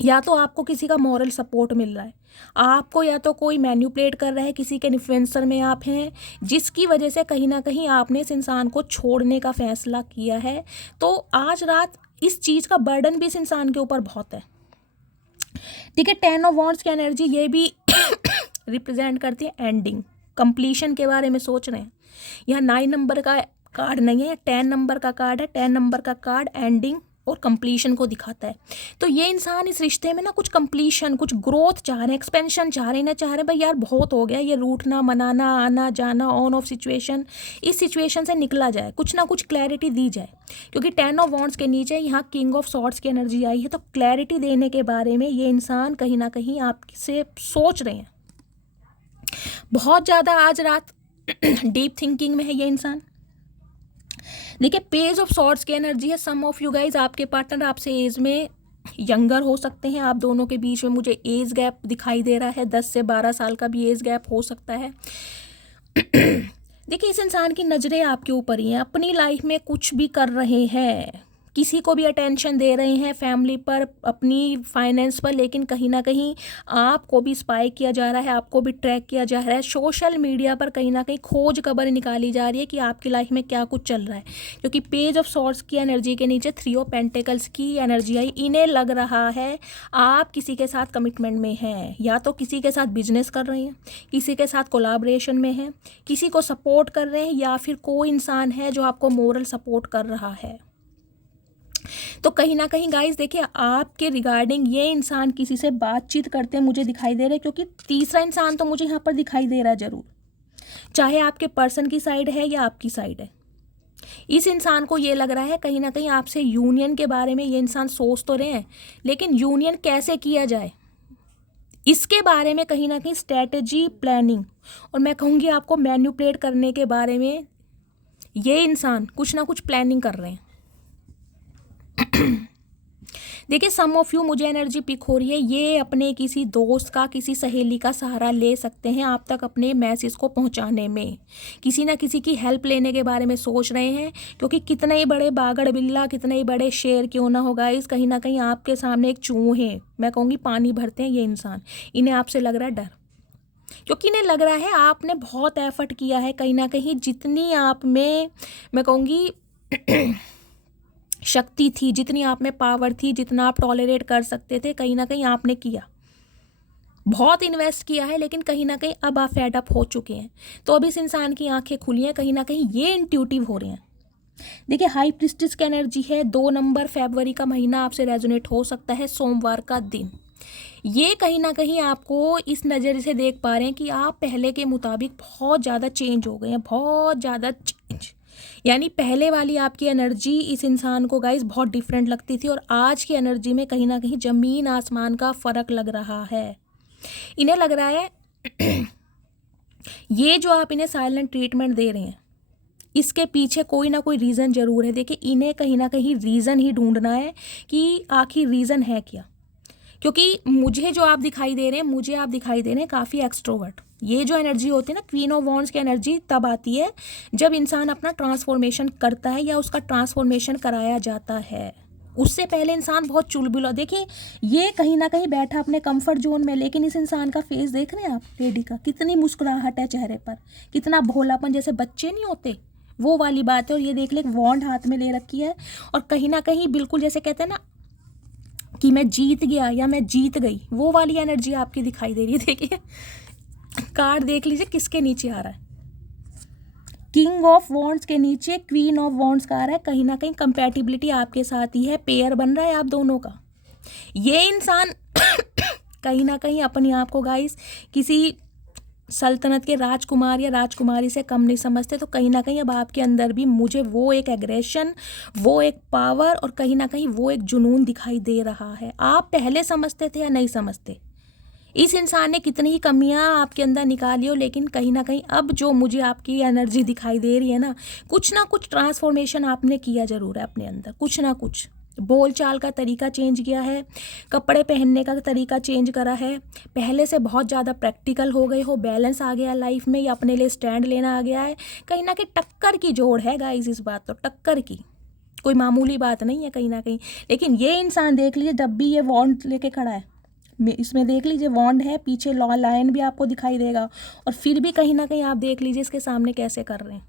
या तो आपको किसी का मॉरल सपोर्ट मिल रहा है, आपको या तो कोई मैन्युपुलेट कर रहा है, किसी के इन्फ्लुएंसर में आप हैं, जिसकी वजह से कहीं ना कहीं आपने इस इंसान को छोड़ने का फैसला किया है। तो आज रात इस चीज़ का बर्डन भी इस इंसान के ऊपर बहुत है। ठीक है, 10 ऑफ वॉन्ड्स की एनर्जी ये भी रिप्रेजेंट करती है एंडिंग, कंप्लीशन के बारे में सोच रहे हैं। यहाँ 9 नंबर का कार्ड नहीं है, 10 नंबर का कार्ड है। 10 नंबर का कार्ड एंडिंग और कंप्लीशन को दिखाता है। तो ये इंसान इस रिश्ते में ना कुछ कंप्लीशन, कुछ ग्रोथ चाह रहे हैं, एक्सपेंशन चाह रहे हैं, ना चाह रहे हैं भाई यार बहुत हो गया, ये रूठना मनाना, आना जाना, ऑन ऑफ सिचुएशन, इस सिचुएशन से निकला जाए, कुछ ना कुछ क्लैरिटी दी जाए। क्योंकि 10 ऑफ वॉन्ड्स के नीचे यहाँ किंग ऑफ सॉर्ड्स की एनर्जी आई है, तो क्लैरिटी देने के बारे में ये इंसान कहीं ना कहीं आपसे सोच रहे हैं। बहुत ज़्यादा आज रात डीप थिंकिंग में है ये इंसान। देखिए, पेज ऑफ सॉर्ड्स की एनर्जी है। सम ऑफ यू गाइज, आपके पार्टनर आपसे एज में यंगर हो सकते हैं। आप दोनों के बीच में मुझे एज गैप दिखाई दे रहा है, 10 से 12 साल का भी एज गैप हो सकता है। देखिए, इस इंसान की नज़रें आपके ऊपर ही हैं, अपनी लाइफ में कुछ भी कर रहे हैं, किसी को भी अटेंशन दे रहे हैं फैमिली पर, अपनी फाइनेंस पर, लेकिन कहीं ना कहीं आपको भी स्पाई किया जा रहा है, आपको भी ट्रैक किया जा रहा है। सोशल मीडिया पर कहीं ना कहीं खोज खबर निकाली जा रही है कि आपकी लाइफ में क्या कुछ चल रहा है, क्योंकि पेज ऑफ सॉर्ड्स की एनर्जी के नीचे 3 ऑफ पेंटिकल्स की एनर्जी आई। इन्हें लग रहा है आप किसी के साथ कमिटमेंट में हैं, या तो किसी के साथ बिजनेस कर रहे हैं, किसी के साथ कोलैबोरेशन में हैं, किसी को सपोर्ट कर रहे हैं, या फिर कोई इंसान है जो आपको मोरल सपोर्ट कर रहा है। तो कहीं ना कहीं गाइस देखिए, आपके रिगार्डिंग ये इंसान किसी से बातचीत करते मुझे दिखाई दे रहे हैं, क्योंकि तीसरा इंसान तो मुझे यहाँ पर दिखाई दे रहा है ज़रूर, चाहे आपके पर्सन की साइड है या आपकी साइड है। इस इंसान को ये लग रहा है कहीं ना कहीं आपसे यूनियन के बारे में ये इंसान सोच तो रहे हैं, लेकिन यूनियन कैसे किया जाए इसके बारे में कहीं ना कहीं स्ट्रैटेजी, प्लानिंग, और मैं कहूँगी आपको मैनिपुलेट करने के बारे में ये इंसान कुछ ना कुछ प्लानिंग कर रहे हैं। देखिए, सम ऑफ यू, मुझे एनर्जी पिक हो रही है, ये अपने किसी दोस्त का, किसी सहेली का सहारा ले सकते हैं आप तक अपने मैसेज को पहुंचाने में। किसी ना किसी की हेल्प लेने के बारे में सोच रहे हैं, क्योंकि कितने ही बड़े बागड़ बिल्ला, कितने ही बड़े शेर क्यों ना होगा, इस कहीं ना कहीं आपके सामने एक चूहे, मैं कहूँगी पानी भरते हैं ये इंसान। इन्हें आपसे लग रहा है डर, क्योंकि इन्हें लग रहा है आपने बहुत एफर्ट किया है, कहीं ना कहीं जितनी आप में, मैं कहूँगी शक्ति थी, जितनी आप में पावर थी, जितना आप टॉलरेट कर सकते थे, कहीं ना कहीं आपने किया, बहुत इन्वेस्ट किया है, लेकिन कहीं ना कहीं अब आप फेड अप हो चुके हैं। तो अब इस इंसान की आंखें खुली हैं, कहीं ना कहीं ये इंट्यूटिव हो रहे हैं। देखिए, हाई प्रिस्टिस की एनर्जी है, 2 नंबर फरवरी का महीना आपसे रेजोनेट हो सकता है, सोमवार का दिन। ये कहीं ना कहीं आपको इस नज़र से देख पा रहे हैं कि आप पहले के मुताबिक बहुत ज़्यादा चेंज हो गए हैं, बहुत ज़्यादा चेंज। यानी पहले वाली आपकी एनर्जी इस इंसान को गाइस बहुत डिफरेंट लगती थी, और आज की एनर्जी में कहीं ना कहीं ज़मीन आसमान का फ़र्क लग रहा है। इन्हें लग रहा है ये जो आप इन्हें साइलेंट ट्रीटमेंट दे रहे हैं, इसके पीछे कोई ना कोई रीज़न ज़रूर है। देखिए, इन्हें कहीं ना कहीं रीज़न ही ढूंढना है कि आखिर रीज़न है क्या, क्योंकि मुझे जो आप दिखाई दे रहे हैं, मुझे आप दिखाई दे रहे हैं काफ़ी एक्सट्रोवर्ट। ये जो एनर्जी होती है ना, क्वीन ऑफ वॉन्ड्स की एनर्जी तब आती है जब इंसान अपना ट्रांसफॉर्मेशन करता है या उसका ट्रांसफॉर्मेशन कराया जाता है। उससे पहले इंसान बहुत चुलबुला, देखिए ये कहीं ना कहीं बैठा अपने कंफर्ट जोन में, लेकिन इस इंसान का फेस देख रहे हैं आप, लेडी का, कितनी मुस्कुराहट है चेहरे पर, कितना भोलापन, जैसे बच्चे नहीं होते वो वाली बात है। और ये देख ले, वॉन्ड हाथ में ले रखी है, और कहीं ना कहीं बिल्कुल जैसे कहते हैं ना कि मैं जीत गया या मैं जीत गई, वो वाली एनर्जी आपकी दिखाई दे रही है। देखिए, कार्ड देख लीजिए किसके नीचे आ रहा है, किंग ऑफ वॉन्ड्स के नीचे क्वीन ऑफ वॉन्ड्स का आ रहा है। कहीं ना कहीं कंपैटिबिलिटी आपके साथ ही है, पेयर बन रहा है आप दोनों का। ये इंसान कहीं ना कहीं अपने आप को गाइस किसी सल्तनत के राजकुमार या राजकुमारी से कम नहीं समझते। तो कहीं ना कहीं अब आपके अंदर भी मुझे वो एक एग्रेशन, वो एक पावर, और कहीं ना कहीं वो एक जुनून दिखाई दे रहा है। आप पहले समझते थे या नहीं समझते, इस इंसान ने कितनी ही कमियां आपके अंदर निकाली हो, लेकिन कहीं ना कहीं अब जो मुझे आपकी एनर्जी दिखाई दे रही है ना कुछ ट्रांसफॉर्मेशन आपने किया ज़रूर है अपने अंदर, कुछ ना कुछ। बोलचाल का तरीका चेंज किया है, कपड़े पहनने का तरीका चेंज करा है, पहले से बहुत ज़्यादा प्रैक्टिकल हो गए हो, बैलेंस आ गया लाइफ में, या अपने लिए स्टैंड लेना आ गया है। कहीं ना कहीं टक्कर की जोड़ है गाइस, इस बात तो टक्कर की, कोई मामूली बात नहीं है कहीं ना कहीं। लेकिन ये इंसान देख लीजिए, जब भी ये वॉन्ड लेके खड़ा है, इसमें देख लीजिए वॉन्ड है, पीछे लायन भी आपको दिखाई देगा, और फिर भी कहीं ना कहीं आप देख लीजिए इसके सामने कैसे कर रहे हैं।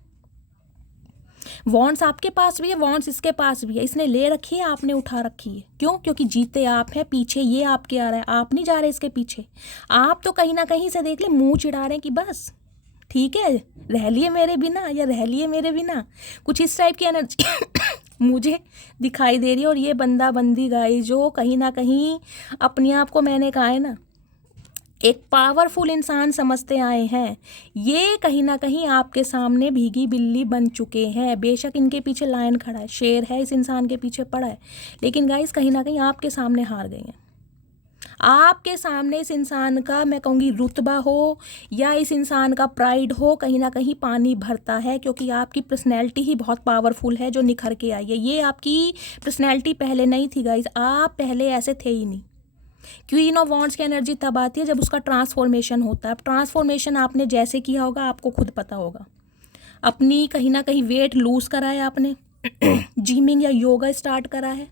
वॉन्ड्स आपके पास भी है, वॉन्ड्स इसके पास भी है, इसने ले रखी है, आपने उठा रखी है। क्यों? क्योंकि जीते आप हैं, पीछे ये आपके आ रहा है, आप नहीं जा रहे इसके पीछे। आप तो कहीं ना कहीं से देख ले मुंह चिढ़ा रहे हैं कि बस ठीक है, रह लिए मेरे बिना, या रह लिए मेरे बिना, कुछ इस टाइप की एनर्जी मुझे दिखाई दे रही है। और ये बंदा बंदी गाइस जो कहीं ना कहीं अपने आप को, मैंने कहा है ना, एक पावरफुल इंसान समझते आए हैं, ये कहीं ना कहीं आपके सामने भीगी बिल्ली बन चुके हैं। बेशक इनके पीछे लायन खड़ा है, शेर है इस इंसान के पीछे पड़ा है, लेकिन गाइस कहीं ना कहीं आपके सामने हार गए हैं। आपके सामने इस इंसान का, मैं कहूँगी, रुतबा हो या इस इंसान का प्राइड हो, कहीं ना कहीं पानी भरता है, क्योंकि आपकी पर्सनैलिटी ही बहुत पावरफुल है जो निखर के आई है। ये आपकी पर्सनैलिटी पहले नहीं थी गाइस, आप पहले ऐसे थे ही नहीं। क्वीन ऑफ वॉन्ड्स की एनर्जी तब आती है जब उसका ट्रांसफॉर्मेशन होता है। अब ट्रांसफॉर्मेशन आपने जैसे किया होगा आपको खुद पता होगा। अपनी कहीं ना कहीं वेट लूज़ कराया आपने जिमिंग या योगा स्टार्ट करा है,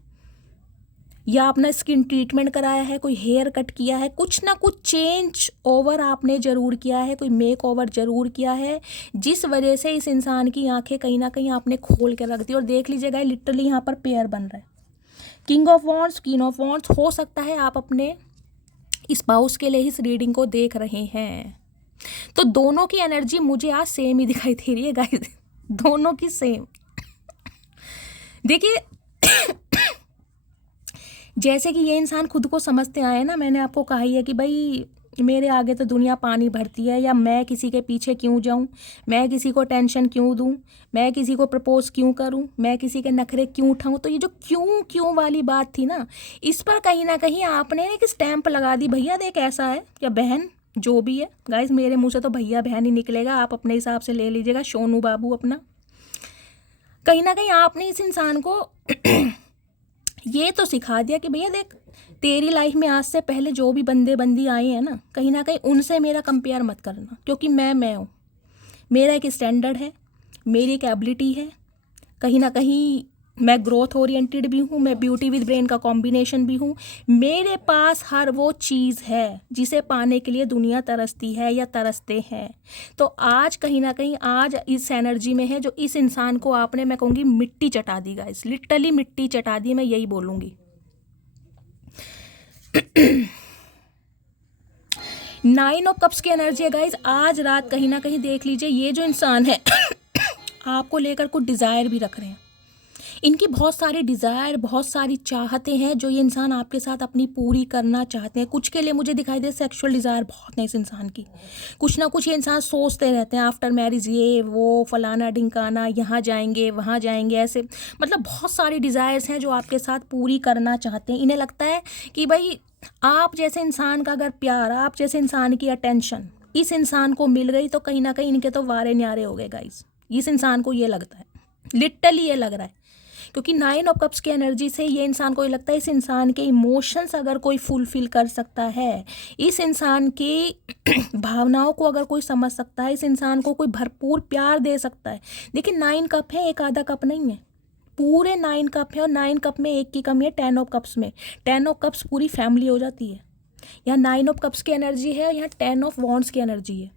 या अपना स्किन ट्रीटमेंट कराया है, कोई हेयर कट किया है, कुछ ना कुछ चेंज ओवर आपने ज़रूर किया है, कोई मेक ओवर ज़रूर किया है, जिस वजह से इस इंसान की आंखें कहीं ना कहीं आपने खोल के रख दी। और देख लीजिएगा लिटरली यहाँ पर पेयर बन रहा है, king of wands, queen of wands. हो सकता है आप अपने स्पाउस के लिए इस रीडिंग को देख रहे हैं, तो दोनों की एनर्जी मुझे आज सेम ही दिखाई दे रही है गाइस, दोनों की सेम। देखिए जैसे कि ये इंसान खुद को समझते आए ना, मैंने आपको कहा ही है कि भाई मेरे आगे तो दुनिया पानी भरती है, या मैं किसी के पीछे क्यों जाऊं, मैं किसी को टेंशन क्यों दूं, मैं किसी को प्रपोज क्यों करूं, मैं किसी के नखरे क्यों उठाऊं। तो ये जो क्यों क्यों वाली बात थी ना, इस पर कहीं ना कहीं आपने एक स्टैंप लगा दी, भैया देख ऐसा है, या बहन जो भी है। गाइस मेरे मुँह से तो भैया बहन ही निकलेगा, आप अपने हिसाब से ले लीजिएगा, सोनू बाबू अपना। कहीं ना कहीं आपने इस इंसान को ये तो सिखा दिया कि भैया देख, तेरी लाइफ में आज से पहले जो भी बंदे बंदी आए हैं ना, कहीं ना कहीं उनसे मेरा कंपेयर मत करना, क्योंकि मैं हूँ, मेरा एक स्टैंडर्ड है, मेरी एक एबिलिटी है, कहीं ना कहीं मैं ग्रोथ ओरिएंटेड भी हूँ, मैं ब्यूटी विद ब्रेन का कॉम्बिनेशन भी हूँ, मेरे पास हर वो चीज़ है जिसे पाने के लिए दुनिया तरसती है या तरसते हैं। तो आज कहीं ना कहीं आज इस एनर्जी में है जो इस इंसान को आपने, मैं कहूँगी, मिट्टी चटा दी गाइस, लिटरली मिट्टी चटा दी, मैं यही बोलूँगी। 9 ऑफ कप्स की एनर्जी है गाइस। आज रात कहीं ना कहीं देख लीजिए, ये जो इंसान है आपको लेकर कुछ डिज़ायर भी रख रहे हैं, इनकी बहुत सारी डिज़ायर, बहुत सारी चाहते हैं जो ये इंसान आपके साथ अपनी पूरी करना चाहते हैं। कुछ के लिए मुझे दिखाई दे सेक्सुअल डिज़ायर बहुत है इस इंसान की, कुछ ना कुछ ये इंसान सोचते रहते हैं आफ्टर मैरिज, ये वो फलाना ढिंकाना, यहाँ जाएंगे वहाँ जाएंगे, ऐसे मतलब बहुत सारी डिज़ायर्स हैं जो आपके साथ पूरी करना चाहते हैं। इन्हें लगता है कि भाई आप जैसे इंसान का अगर प्यार, आप जैसे इंसान की अटेंशन इस इंसान को मिल गई तो कहीं ना कहीं इनके तो वारे न्यारे हो गए गाइस। इस इंसान को ये लगता है, लिटरली ये लग रहा है, क्योंकि 9 ऑफ कप्स की एनर्जी से ये इंसान को ये लगता है इस इंसान के इमोशंस अगर कोई फुलफिल कर सकता है, इस इंसान की भावनाओं को अगर कोई समझ सकता है, इस इंसान को कोई भरपूर प्यार दे सकता है। देखिए 9 कप है, एक आधा कप नहीं है, पूरे 9 कप है, और 9 कप में एक की कमी है 10 ऑफ कप्स में। 10 ऑफ कप्स पूरी फैमिली हो जाती है। यहाँ 9 ऑफ कप्स की एनर्जी है, यहाँ 10 ऑफ वॉन्ड्स की एनर्जी है।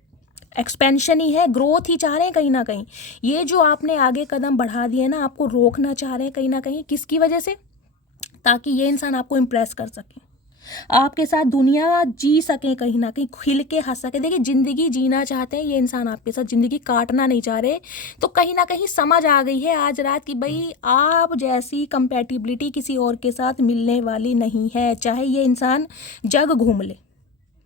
एक्सपेंशन ही है, ग्रोथ ही चाह रहे हैं कहीं ना कहीं। ये जो आपने आगे कदम बढ़ा दिए ना, आपको रोकना चाह रहे हैं कहीं ना कहीं, किसकी वजह से? ताकि ये इंसान आपको इम्प्रेस कर सके, आपके साथ दुनिया जी सके, कहीं ना कहीं खिल के हंस सके। देखिए ज़िंदगी जीना चाहते हैं ये इंसान, आपके साथ ज़िंदगी काटना नहीं चाह रहे। तो कहीं ना कहीं समझ आ गई है आज रात कि भाई आप जैसी कंपैटिबिलिटी किसी और के साथ मिलने वाली नहीं है, चाहे ये इंसान जग घूम ले।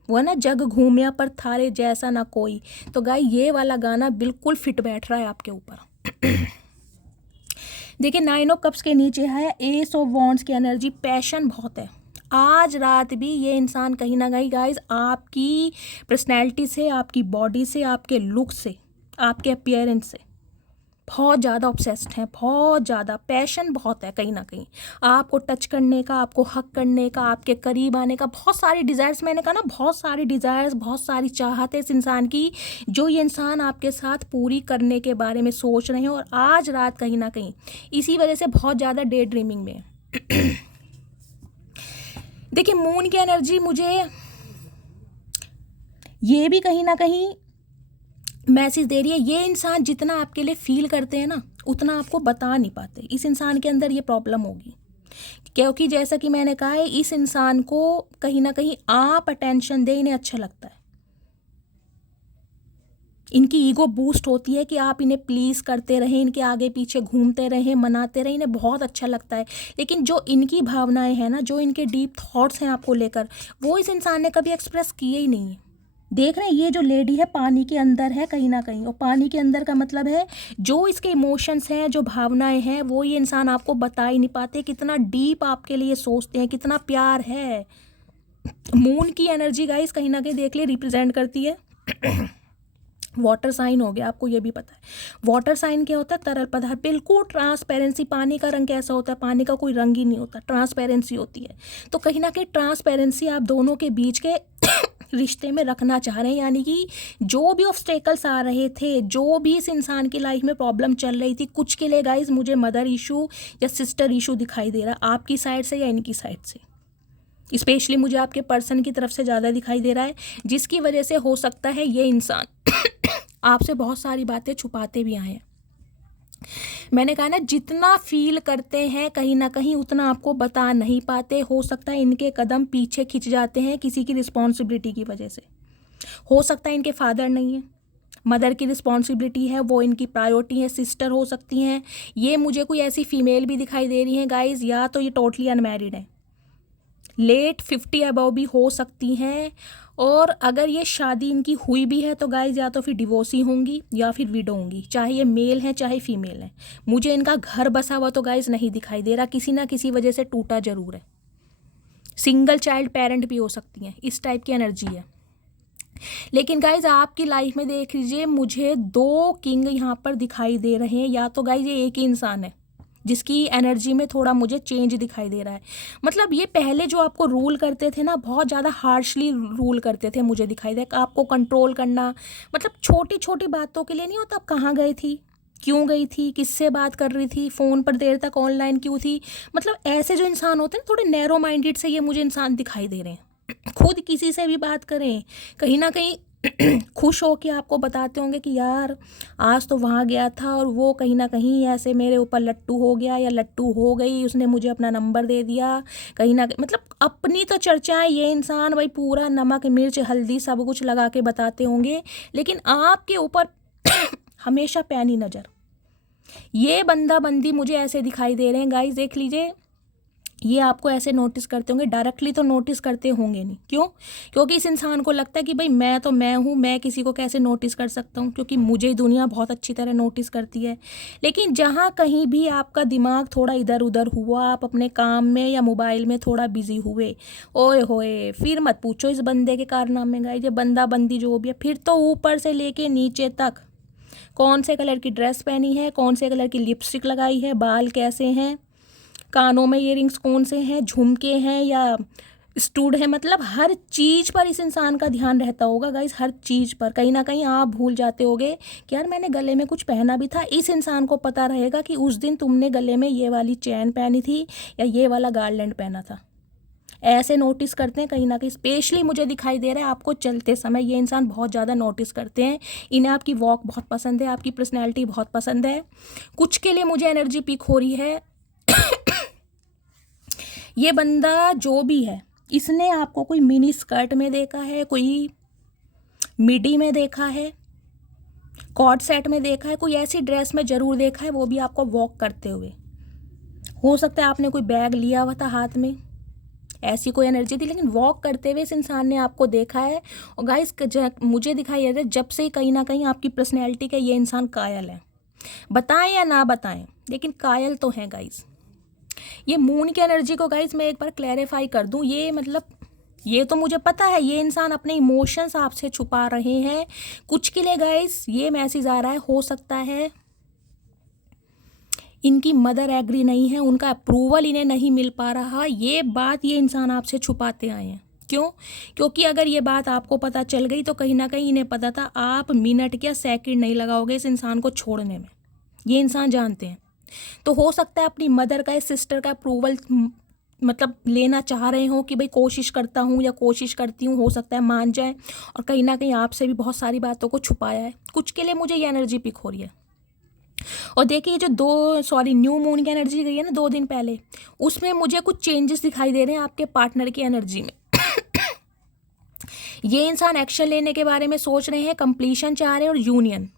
वो है ना, जग घूमिया पर थारे जैसा ना कोई। तो गाय ये वाला गाना बिल्कुल फिट बैठ रहा है आपके ऊपर। देखिए 9 ऑफ कप्स के नीचे है एस ऑफ वॉन्ड्स की एनर्जी। पैशन बहुत है आज रात भी ये इंसान कहीं ना कहीं गाइज आपकी पर्सनैलिटी से, आपकी बॉडी से, आपके लुक से, आपके अपीयरेंस से बहुत ज़्यादा ऑब्सेस्ड है, बहुत ज़्यादा पैशन बहुत है कहीं ना कहीं। आपको टच करने का, आपको हक करने का, आपके करीब आने का, बहुत सारी डिज़ायर्स, मैंने कहा ना बहुत सारी डिज़ायर्स, बहुत सारी चाहत है इस इंसान की, जो ये इंसान आपके साथ पूरी करने के बारे में सोच रहे हैं। और आज रात कहीं ना कहीं इसी वजह से बहुत ज़्यादा डे ड्रीमिंग में है। देखिए मून की एनर्जी मुझे ये भी कहीं ना कहीं मैसेज दे रही है, ये इंसान जितना आपके लिए फील करते हैं ना, उतना आपको बता नहीं पाते। इस इंसान के अंदर ये प्रॉब्लम होगी, क्योंकि जैसा कि मैंने कहा है, इस इंसान को कहीं ना कहीं आप अटेंशन दें, इन्हें अच्छा लगता है। इनकी ईगो बूस्ट होती है कि आप इन्हें प्लीज़ करते रहें, इनके आगे पीछे घूमते रहें, मनाते रहें, इन्हें बहुत अच्छा लगता है। लेकिन जो इनकी भावनाएं हैं ना, जो इनके डीप थॉट्स हैं आपको लेकर, वो इस इंसान ने कभी एक्सप्रेस किए ही नहीं है। देख रहे हैं ये जो लेडी है पानी के अंदर है कहीं ना कहीं, और पानी के अंदर का मतलब है जो इसके इमोशंस हैं, जो भावनाएं हैं, वो ये इंसान आपको बता ही नहीं पाते। कितना डीप आपके लिए सोचते हैं, कितना प्यार है। मून की एनर्जी गाइस कहीं ना कहीं देख लिए रिप्रेजेंट करती है वाटर साइन हो गया, आपको ये भी पता है वाटर साइन क्या होता है? तरल पदार्थ, बिल्कुल ट्रांसपेरेंसी। पानी का रंग कैसा होता है? पानी का कोई रंग ही नहीं होता, ट्रांसपेरेंसी होती है। तो कहीं ना कहीं ट्रांसपेरेंसी आप दोनों के बीच के रिश्ते में रखना चाह रहे हैं, यानी कि जो भी ऑब्स्टेकल्स आ रहे थे, जो भी इस इंसान की लाइफ में प्रॉब्लम चल रही थी, कुछ के लिए गाइज मुझे मदर इशू या सिस्टर इशू दिखाई दे रहा है, आपकी साइड से या इनकी साइड से। स्पेशली मुझे आपके पर्सन की तरफ से ज़्यादा दिखाई दे रहा है, जिसकी वजह से हो सकता है ये इंसान आपसे बहुत सारी बातें छुपाते भी आए हैं। मैंने कहा ना, जितना फील करते हैं कहीं ना कहीं उतना आपको बता नहीं पाते। हो सकता है इनके कदम पीछे खिंच जाते हैं किसी की रिस्पॉन्सिबिलिटी की वजह से। हो सकता है इनके फादर नहीं है, मदर की रिस्पॉन्सिबिलिटी है, वो इनकी प्रायोरिटी है, सिस्टर हो सकती हैं। ये मुझे कोई ऐसी फीमेल भी दिखाई दे रही हैं गाइज, या तो ये टोटली अनमैरिड है, लेट 50 अबव भी हो सकती हैं। और अगर ये शादी इनकी हुई भी है तो गाइज या तो फिर डिवोर्सी होंगी या फिर विडो होंगी, चाहे ये मेल हैं चाहे फीमेल हैं। मुझे इनका घर बसा हुआ तो गाइज नहीं दिखाई दे रहा, किसी ना किसी वजह से टूटा जरूर है। सिंगल चाइल्ड पेरेंट भी हो सकती हैं, इस टाइप की एनर्जी है। लेकिन गाइज आपकी लाइफ में देख लीजिए, मुझे 2 किंग यहाँ पर दिखाई दे रहे हैं। या तो गाइज ये एक ही इंसान है जिसकी एनर्जी में थोड़ा मुझे चेंज दिखाई दे रहा है। मतलब ये पहले जो आपको रूल करते थे ना, बहुत ज़्यादा हार्शली रूल करते थे, मुझे दिखाई दे आपको कंट्रोल करना। मतलब छोटी छोटी बातों के लिए नहीं होता, आप कहाँ गई थी, क्यों गई थी, किससे बात कर रही थी, फ़ोन पर देर तक ऑनलाइन क्यों थी। मतलब ऐसे जो इंसान होते हैं थोड़े नैरो माइंडेड से ये मुझे इंसान दिखाई दे रहे हैं। खुद किसी से भी बात करें, कहीं ना कहीं खुश हो के आपको बताते होंगे कि यार आज तो वहाँ गया था और वो कहीं ना कहीं ऐसे मेरे ऊपर लट्टू हो गया या लट्टू हो गई, उसने मुझे अपना नंबर दे दिया। कहीं ना कहीं मतलब अपनी तो चर्चाएं ये इंसान भाई पूरा नमक मिर्च हल्दी सब कुछ लगा के बताते होंगे, लेकिन आपके ऊपर हमेशा पैनी नज़र। ये बंदा बंदी मुझे ऐसे दिखाई दे रहे हैं गाइस, देख लीजिए। ये आपको ऐसे नोटिस करते होंगे, डायरेक्टली तो नोटिस करते होंगे नहीं। क्यों? क्योंकि इस इंसान को लगता है कि भाई मैं तो मैं हूँ, मैं किसी को कैसे नोटिस कर सकता हूँ, क्योंकि मुझे दुनिया बहुत अच्छी तरह नोटिस करती है। लेकिन जहाँ कहीं भी आपका दिमाग थोड़ा इधर उधर हुआ, आप अपने काम में या मोबाइल में थोड़ा बिजी हुए, ओए होए फिर मत पूछो इस बंदे के कारनामे गाइस। ये बंदा बंदी जो भी है, फिर तो ऊपर से लेके नीचे तक, कौन से कलर की ड्रेस पहनी है, कौन से कलर की लिपस्टिक लगाई है, बाल कैसे हैं, कानों में इयररिंग्स कौन से हैं, झुमके हैं या स्टूड है, मतलब हर चीज़ पर इस इंसान का ध्यान रहता होगा गाइस। हर चीज़ पर कहीं ना कहीं आप भूल जाते होगे कि यार मैंने गले में कुछ पहना भी था। इस इंसान को पता रहेगा कि उस दिन तुमने गले में ये वाली चैन पहनी थी या ये वाला गार्लैंड पहना था। ऐसे नोटिस करते हैं कहीं ना कहीं। स्पेशली मुझे दिखाई दे रहा है आपको चलते समय ये इंसान बहुत ज़्यादा नोटिस करते हैं। इन्हें आपकी वॉक बहुत पसंद है, आपकी पर्सनैलिटी बहुत पसंद है। कुछ के लिए मुझे एनर्जी पिक हो रही है। ये बंदा जो भी है, इसने आपको कोई मिनी स्कर्ट में देखा है, कोई मिडी में देखा है, कॉर्ड सेट में देखा है, कोई ऐसी ड्रेस में ज़रूर देखा है, वो भी आपको वॉक करते हुए। हो सकता है आपने कोई बैग लिया हुआ था हाथ में, ऐसी कोई एनर्जी थी, लेकिन वॉक करते हुए इस इंसान ने आपको देखा है। और गाइस मुझे दिखाई देता है जब से कहीं ना कहीं आपकी पर्सनैलिटी का ये इंसान कायल है। बताएं या ना बताएं, लेकिन कायल तो है गाइस। ये मून की एनर्जी को गाइस मैं एक बार क्लैरिफाई कर दूं, ये मतलब ये तो मुझे पता है ये इंसान अपने इमोशंस आपसे छुपा रहे हैं। कुछ के लिए गाइस ये मैसेज आ रहा है, हो सकता है इनकी मदर एग्री नहीं है, उनका अप्रूवल इन्हें नहीं मिल पा रहा। ये बात ये इंसान आपसे छुपाते आए हैं। क्यों? क्योंकि अगर ये बात आपको पता चल गई तो कहीं ना कहीं इन्हें पता था आप मिनट क्या सेकंड नहीं लगाओगे इस इंसान को छोड़ने में। ये इंसान जानते हैं। तो हो सकता है अपनी मदर का या सिस्टर का अप्रूवल मतलब लेना चाह रहे हो कि भाई कोशिश करता हूँ या कोशिश करती हूँ, हो सकता है मान जाए। और कहीं ना कहीं आपसे भी बहुत सारी बातों को छुपाया है। कुछ के लिए मुझे ये एनर्जी पिक हो रही है। और देखिए जो न्यू मून की एनर्जी गई है ना 2 दिन पहले, उसमें मुझे कुछ चेंजेस दिखाई दे रहे हैं आपके पार्टनर की एनर्जी में। ये इंसान एक्शन लेने के बारे में सोच रहे हैं, कंप्लीशन चाह रहे हैं और यूनियन।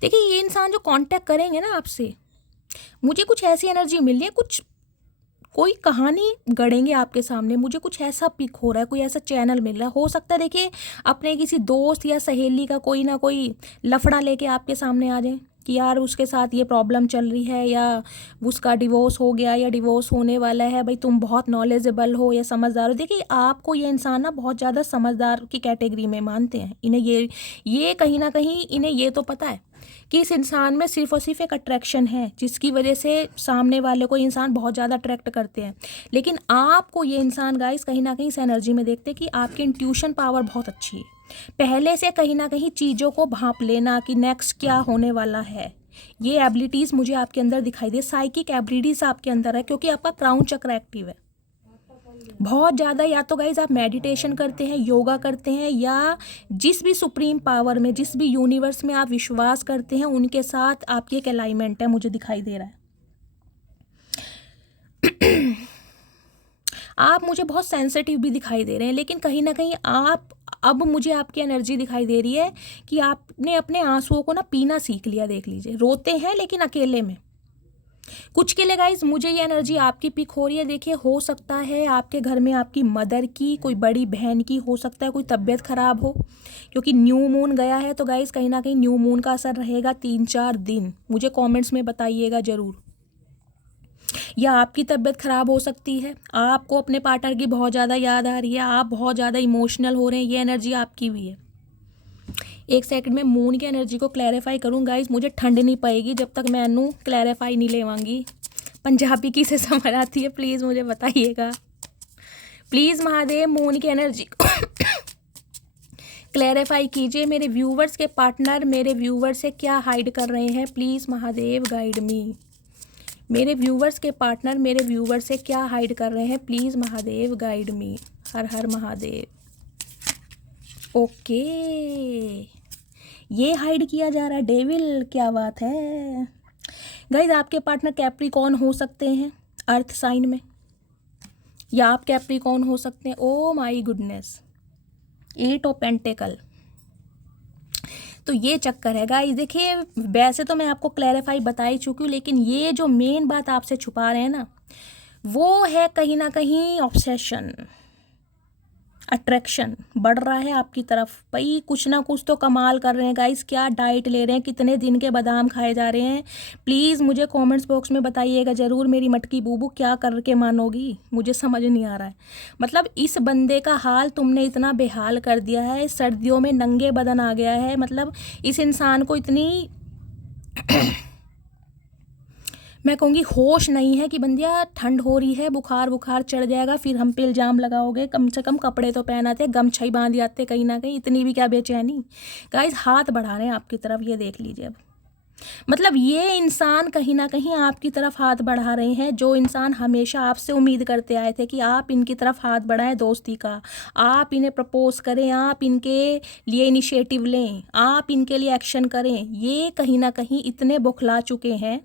देखिए ये इंसान जो कांटेक्ट करेंगे ना आपसे, मुझे कुछ ऐसी एनर्जी मिल रही है, कुछ कोई कहानी गढ़ेंगे आपके सामने। मुझे कुछ ऐसा पिक हो रहा है, कोई ऐसा चैनल मिल रहा है। हो सकता है देखिए अपने किसी दोस्त या सहेली का कोई ना कोई लफड़ा लेके आपके सामने आ जाए कि यार उसके साथ ये प्रॉब्लम चल रही है या उसका डिवोर्स हो गया या डिवोर्स होने वाला है, भाई तुम बहुत नॉलेजेबल हो या समझदार हो। देखिए आपको ये इंसान ना बहुत ज़्यादा समझदार की कैटेगरी में मानते हैं। इन्हें ये कहीं ना कहीं इन्हें ये तो पता है कि इस इंसान में सिर्फ और सिर्फ एक अट्रैक्शन है, जिसकी वजह से सामने वाले को इंसान बहुत ज़्यादा अट्रैक्ट करते हैं। लेकिन आपको ये इंसान गाइस कहीं ना कहीं इस एनर्जी में देखते हैं कि आपकी इंट्यूशन पावर बहुत अच्छी है, पहले से कहीं ना कहीं चीज़ों को भांप लेना कि नेक्स्ट क्या होने वाला है, ये एबिलिटीज़ मुझे आपके अंदर दिखाई दे। साइकिक एबिलिटीज़ आपके अंदर है, क्योंकि आपका क्राउन चक्र एक्टिव है बहुत ज़्यादा। या तो गाइज आप मेडिटेशन करते हैं, योगा करते हैं, या जिस भी सुप्रीम पावर में, जिस भी यूनिवर्स में आप विश्वास करते हैं, उनके साथ आपकी एक अलाइनमेंट है, मुझे दिखाई दे रहा है। आप मुझे बहुत सेंसिटिव भी दिखाई दे रहे हैं, लेकिन कहीं ना कहीं आप, अब मुझे आपकी एनर्जी दिखाई दे रही है कि आपने अपने आंसुओं को ना पीना सीख लिया। देख लीजिए, रोते हैं लेकिन अकेले में। कुछ के लिए गाइज मुझे ये एनर्जी आपकी पिक हो रही है। देखिए, हो सकता है आपके घर में आपकी मदर की, कोई बड़ी बहन की, हो सकता है कोई तबीयत खराब हो, क्योंकि न्यू मून गया है। तो गाइज कहीं ना कहीं न्यू मून का असर रहेगा 3-4 दिन। मुझे कमेंट्स में बताइएगा ज़रूर। या आपकी तबीयत खराब हो सकती है, आपको अपने पार्टनर की बहुत ज़्यादा याद आ रही है, आप बहुत ज़्यादा इमोशनल हो रहे हैं, ये एनर्जी आपकी भी है। एक सेकंड में मून की एनर्जी को क्लैरिफाई करूँ गाइज, मुझे ठंड नहीं पाएगी जब तक मैं नू क्लैरिफाई नहीं लेवांगी। पंजाबी की से समझ आती है, प्लीज़ मुझे बताइएगा। प्लीज़ महादेव मून की एनर्जी को क्लैरिफाई कीजिए। मेरे व्यूवर्स के पार्टनर मेरे व्यूवर से क्या हाइड कर रहे हैं, प्लीज़ महादेव गाइड मी। मेरे व्यूवर्स के पार्टनर मेरे व्यूवर से क्या हाइड कर रहे हैं, प्लीज़ महादेव गाइड मी। हर हर महादेव। ओके, ये हाइड किया जा रहा है, डेविल, क्या बात है गाइज। आपके पार्टनर कैप्रिकॉर्न हो सकते हैं अर्थ साइन में, या आप कैप्रिकॉर्न हो सकते हैं। Oh my goodness, 8 of pentacle. तो ये चक्कर है गाइस। देखिए, वैसे तो मैं आपको क्लैरिफाई बता ही चुकी हूँ, लेकिन ये जो मेन बात आपसे छुपा रहे हैं ना, वो है कहीं ना कहीं ऑब्सेशन, अट्रैक्शन बढ़ रहा है आपकी तरफ। भाई कुछ ना कुछ तो कमाल कर रहे हैं गाइस। क्या डाइट ले रहे हैं, कितने दिन के बादाम खाए जा रहे हैं, प्लीज़ मुझे कमेंट्स बॉक्स में बताइएगा ज़रूर। मेरी मटकी बूबू क्या करके मानोगी, मुझे समझ नहीं आ रहा है। मतलब इस बंदे का हाल तुमने इतना बेहाल कर दिया है, सर्दियों में नंगे बदन आ गया है। मतलब इस इंसान को इतनी मैं कहूँगी होश नहीं है कि बंदिया ठंड हो रही है, बुखार चढ़ जाएगा, फिर हम पे इल्ज़ाम लगाओगे। कम से कम कपड़े तो पहनाते, गमछा ही बांध जाते कहीं ना कहीं। इतनी भी क्या बेचैनी। गाइस हाथ बढ़ा रहे हैं आपकी तरफ, ये देख लीजिए। अब मतलब ये इंसान कहीं ना कहीं आपकी तरफ हाथ बढ़ा रहे हैं, जो इंसान हमेशा आपसे उम्मीद करते आए थे कि आप इनकी तरफ हाथ बढ़ाएं दोस्ती का, आप इन्हें प्रपोज करें, आप इनके लिए इनिशिएटिव लें, आप इनके लिए एक्शन करें। ये कहीं ना कहीं इतने बौखला चुके हैं।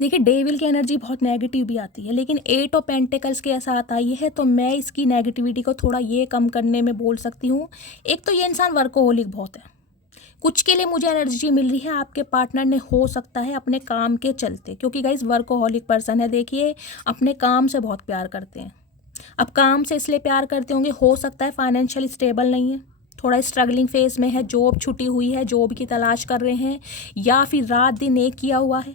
देखिए, डेविल की एनर्जी बहुत नेगेटिव भी आती है, लेकिन 8 ऑफ पेंटिकल्स के साथ आई है, तो मैं इसकी नेगेटिविटी को थोड़ा ये कम करने में बोल सकती हूँ। एक तो ये इंसान वर्कोहोलिक बहुत है। कुछ के लिए मुझे एनर्जी मिल रही है, आपके पार्टनर ने हो सकता है अपने काम के चलते, क्योंकि गाइस वर्कोहोलिक पर्सन है। देखिए, अपने काम से बहुत प्यार करते हैं। अब काम से इसलिए प्यार करते होंगे, हो सकता है फाइनेंशियल स्टेबल नहीं है, थोड़ा स्ट्रगलिंग फेज में है, जॉब छुट्टी हुई है, जॉब की तलाश कर रहे हैं, या फिर रात दिन एक किया हुआ है,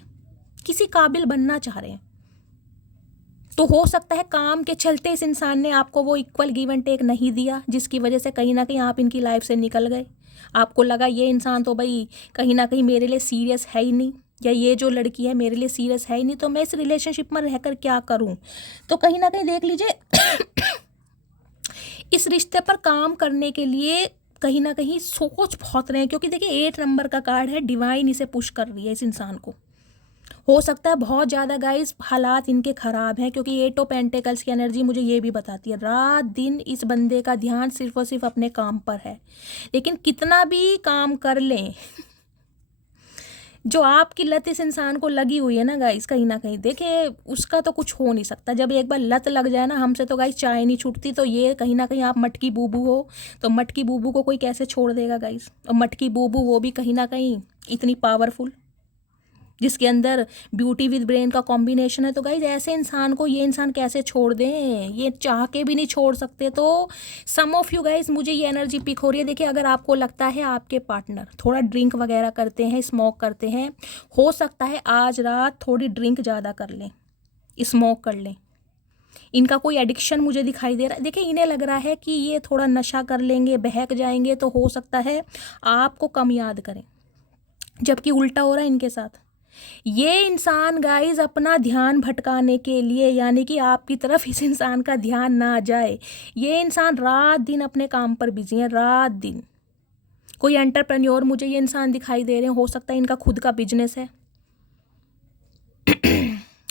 किसी काबिल बनना चाह रहे हैं। तो हो सकता है काम के चलते इस इंसान ने आपको वो इक्वल गिव एंड टेक नहीं दिया, जिसकी वजह से कहीं ना कहीं आप इनकी लाइफ से निकल गए। आपको लगा ये इंसान तो भाई कहीं ना कहीं मेरे लिए सीरियस है ही नहीं, या ये जो लड़की है मेरे लिए सीरियस है ही नहीं, तो मैं इस रिलेशनशिप में रहकर क्या करूं। तो कहीं ना कहीं देख लीजिए इस रिश्ते पर काम करने के लिए कहीं ना कहीं सोच बहुत रहे हैं, क्योंकि देखिए 8 नंबर का कार्ड है, डिवाइन इसे पुश कर रही है इस इंसान को। हो सकता है बहुत ज़्यादा गाइस हालात इनके ख़राब हैं, क्योंकि 8 ऑफ पेंटिकल्स की एनर्जी मुझे ये भी बताती है रात दिन इस बंदे का ध्यान सिर्फ और सिर्फ अपने काम पर है। लेकिन कितना भी काम कर लें, जो आपकी लत इस इंसान को लगी हुई है ना गाइस, कहीं ना कहीं देखिए उसका तो कुछ हो नहीं सकता। जब एक बार लत लग जाए ना, हमसे तो गाइस चाय नहीं छूटती। तो ये कहीं ना कहीं आप मटकी बूबू हो, तो मटकी बूबू को कोई कैसे छोड़ देगा गाइस। और मटकी बूबू वो भी कहीं ना कहीं इतनी पावरफुल, जिसके अंदर ब्यूटी विद ब्रेन का कॉम्बिनेशन है। तो गाइज ऐसे इंसान को ये इंसान कैसे छोड़ दें, ये चाह के भी नहीं छोड़ सकते। तो सम ऑफ यू गाइज मुझे ये एनर्जी पिक हो रही है। देखिए, अगर आपको लगता है आपके पार्टनर थोड़ा ड्रिंक वगैरह करते हैं, स्मोक करते हैं, हो सकता है आज रात थोड़ी ड्रिंक ज़्यादा कर लें, स्मोक कर लें। इनका कोई एडिक्शन मुझे दिखाई दे रहा है। देखिए इन्हें लग रहा है कि ये थोड़ा नशा कर लेंगे, बहक जाएंगे तो हो सकता है आपको कम याद करें, जबकि उल्टा हो रहा है इनके साथ। ये इंसान गाइज अपना ध्यान भटकाने के लिए, यानी कि आपकी तरफ इस इंसान का ध्यान ना जाए, ये इंसान रात दिन अपने काम पर बिजी है, रात दिन। कोई एंटरप्रेन्योर मुझे ये इंसान दिखाई दे रहे हैं, हो सकता है इनका खुद का बिजनेस है,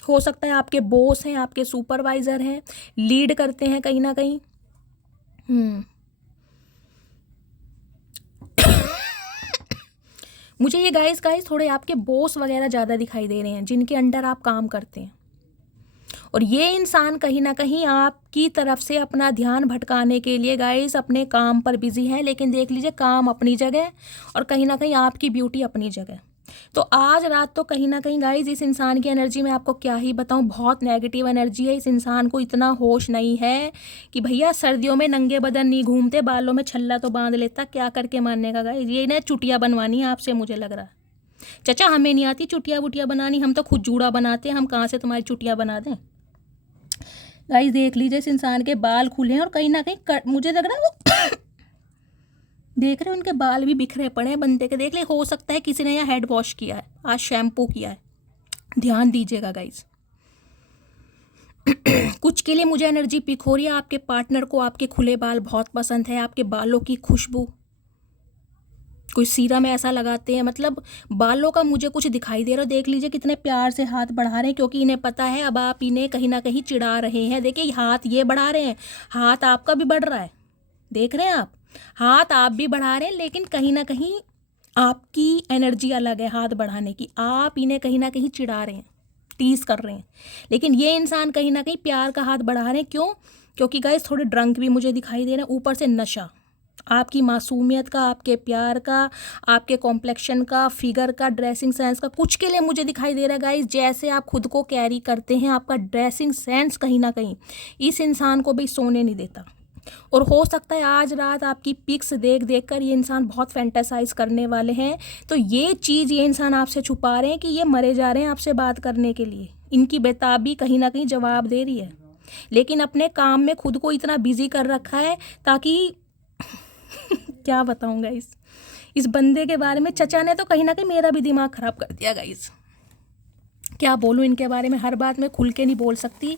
हो सकता है आपके बॉस हैं, आपके सुपरवाइजर हैं, लीड करते हैं कहीं ना कहीं। मुझे ये गाइस थोड़े आपके बॉस वगैरह ज़्यादा दिखाई दे रहे हैं, जिनके अंडर आप काम करते हैं। और ये इंसान कहीं ना कहीं आपकी तरफ से अपना ध्यान भटकाने के लिए गाइस अपने काम पर बिजी है। लेकिन देख लीजिए, काम अपनी जगह और कहीं ना कहीं आपकी ब्यूटी अपनी जगह। तो आज रात तो कहीं ना कहीं गाइस इस इंसान की एनर्जी में आपको क्या ही बताऊं, बहुत नेगेटिव एनर्जी है। इस इंसान को इतना होश नहीं है कि भैया सर्दियों में नंगे बदन नहीं घूमते, बालों में छल्ला तो बांध लेता, क्या करके मानने का गाइस। ये ना चुटिया बनवानी है आपसे, मुझे लग रहा है। चाचा हमें नहीं आती चुटिया वुटिया बनानी, हम तो खुद जूड़ा बनाते हैं, हम कहाँ से तुम्हारी चुटिया बना दें। गाइस देख लीजिए, इस इंसान के बाल खुले हैं और कहीं ना कहीं मुझे लग रहा है वो देख रहे हैं उनके बाल भी बिखरे पड़े हैं बनते के। देख ले, हो सकता है किसी ने यहाँ हेड वॉश किया है, आज शैम्पू किया है, ध्यान दीजिएगा गाइस। कुछ के लिए मुझे एनर्जी पिक हो रही है, आपके पार्टनर को आपके खुले बाल बहुत पसंद है, आपके बालों की खुशबू। कोई सीरम ऐसा लगाते हैं, मतलब बालों का मुझे कुछ दिखाई दे रहा है। देख लीजिए कितने प्यार से हाथ बढ़ा रहे हैं, क्योंकि इन्हें पता है अब आप इन्हें कहीं ना कहीं चिढ़ा रहे हैं। देखिए हाथ ये बढ़ा रहे हैं, हाथ आपका भी बढ़ रहा है, देख रहे हैं आप, हाथ आप भी बढ़ा रहे हैं, लेकिन कहीं ना कहीं आपकी एनर्जी अलग है हाथ बढ़ाने की। आप इन्हें कहीं ना कहीं चिढ़ा रहे हैं, टीज कर रहे हैं, लेकिन ये इंसान कहीं ना कहीं प्यार का हाथ बढ़ा रहे हैं। क्यों? क्योंकि गाइस थोड़े ड्रंक भी मुझे दिखाई दे रहे हैं, ऊपर से नशा आपकी मासूमियत का, आपके प्यार का, आपके कॉम्प्लेक्शन का, फिगर का, ड्रेसिंग सेंस का। कुछ के लिए मुझे दिखाई दे रहा है गाइस, जैसे आप खुद को कैरी करते हैं, आपका ड्रेसिंग सेंस कहीं ना कहीं इस इंसान को भी सोने नहीं देता। और हो सकता है आज रात आपकी पिक्स देख देख कर ये इंसान बहुत फैंटासाइज करने वाले हैं। तो ये चीज़ ये इंसान आपसे छुपा रहे हैं कि ये मरे जा रहे हैं आपसे बात करने के लिए। इनकी बेताबी कहीं ना कहीं जवाब दे रही है, लेकिन अपने काम में खुद को इतना बिजी कर रखा है ताकि क्या बताऊंगा इस बंदे के बारे में। चचा ने तो कहीं ना कहीं मेरा भी दिमाग ख़राब कर दिया गाइस। क्या बोलूँ इनके बारे में, हर बात में खुल के नहीं बोल सकती।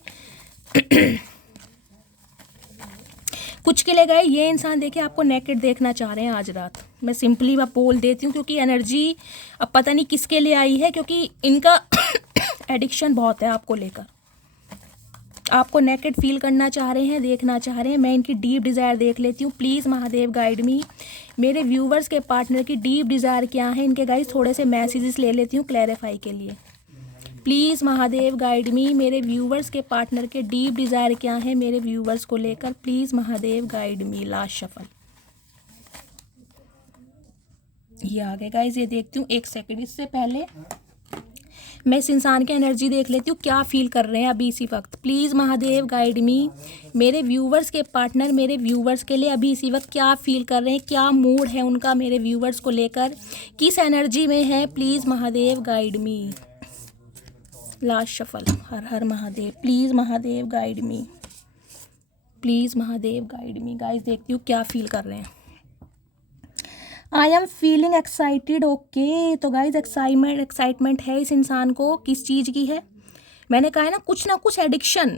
कुछ के लिए गए ये इंसान देखिए आपको नेकेड देखना चाह रहे हैं आज रात। मैं सिंपली बोल देती हूँ, क्योंकि एनर्जी अब पता नहीं किसके लिए आई है, क्योंकि इनका एडिक्शन बहुत है आपको लेकर। आपको नेकेड फील करना चाह रहे हैं, देखना चाह रहे हैं। मैं इनकी डीप डिज़ायर देख लेती हूँ। प्लीज़ महादेव गाइड मी। मेरे व्यूवर्स के पार्टनर की डीप डिज़ायर क्या है, इनके गाइस थोड़े से मैसेजेस ले लेती हूँ क्लैरिफाई के लिए। प्लीज़ महादेव गाइड मी। मेरे व्यूवर्स के पार्टनर के डीप डिज़ायर क्या है मेरे व्यूवर्स को लेकर, please Mahadev guide me. Last shuffle ये आ गए गाइस, ये देखती हूँ एक सेकंड। इससे पहले मैं इस इंसान की एनर्जी देख लेती हूँ, क्या फील कर रहे हैं अभी इसी वक्त। प्लीज़ महादेव गाइड मी। मेरे व्यूवर्स के पार्टनर मेरे व्यूवर्स के लिए अभी इसी वक्त क्या फील कर रहे हैं, क्या मूड है उनका मेरे व्यूवर्स को लेकर, किस एनर्जी में है। Please Mahadev guide me. Last shuffle. हर हर Mahadev. Please Mahadev guide me, please Mahadev guide me. Guys देखती हूँ क्या फील कर रहे हैं। I am feeling excited. Okay, तो गाइस एक्साइटमेंट है इस इंसान को। किस चीज़ की है? मैंने कहा है ना कुछ एडिक्शन,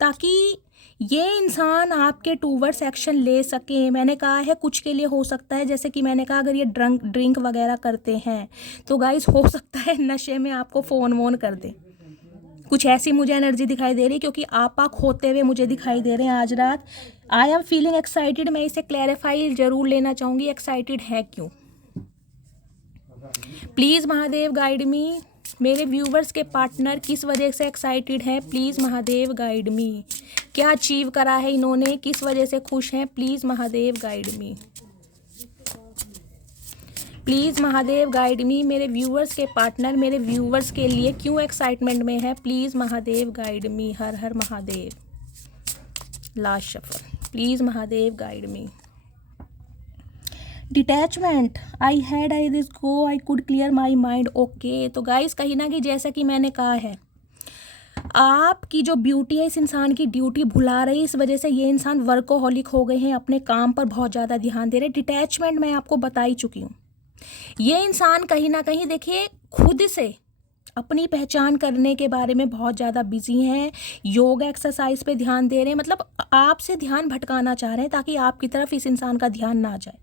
ताकि ये इंसान आपके टूवर्ड्स एक्शन ले सके। मैंने कहा है कुछ के लिए हो सकता है, जैसे कि मैंने कहा अगर ये ड्रिंक वगैरह करते हैं तो गाइस हो सकता है नशे में आपको फ़ोन वोन कर दे। कुछ ऐसी मुझे एनर्जी दिखाई दे रही है, क्योंकि आपा खोते हुए मुझे दिखाई दे रहे हैं आज रात। I am feeling excited. मैं इसे क्लैरिफाई जरूर लेना चाहूँगी, एक्साइटेड है क्यों। प्लीज़ महादेव गाइड मी। मेरे व्यूवर्स के पार्टनर किस वजह से एक्साइटेड हैं, प्लीज़ महादेव गाइड मी। क्या अचीव करा है इन्होंने, किस वजह से खुश हैं, please Mahadev guide me. Please Mahadev guide मी। मेरे व्यूवर्स के पार्टनर मेरे व्यूवर्स के लिए क्यों एक्साइटमेंट में है, प्लीज़ महादेव गाइड मी। हर हर Mahadev. Last shuffle. Please Mahadev guide me. Detachment. I had I this go I could clear my mind. Okay, तो गाइस कहीं ना कहीं जैसा कि मैंने कहा है, आपकी जो ब्यूटी है इस इंसान की ड्यूटी भुला रही है, इस वजह से ये इंसान वर्कोहॉलिक हो गए हैं, अपने काम पर बहुत ज़्यादा ध्यान दे रहे हैं। डिटैचमेंट मैं आपको बता ही चुकी हूँ। ये इंसान कहीं ना कहीं देखिए खुद से अपनी पहचान करने के बारे में बहुत ज़्यादा बिजी हैं, योगा एक्सरसाइज पे ध्यान दे रहे हैं, मतलब आपसे ध्यान भटकाना चाह रहे हैं ताकि आपकी तरफ इस इंसान का ध्यान ना जाए।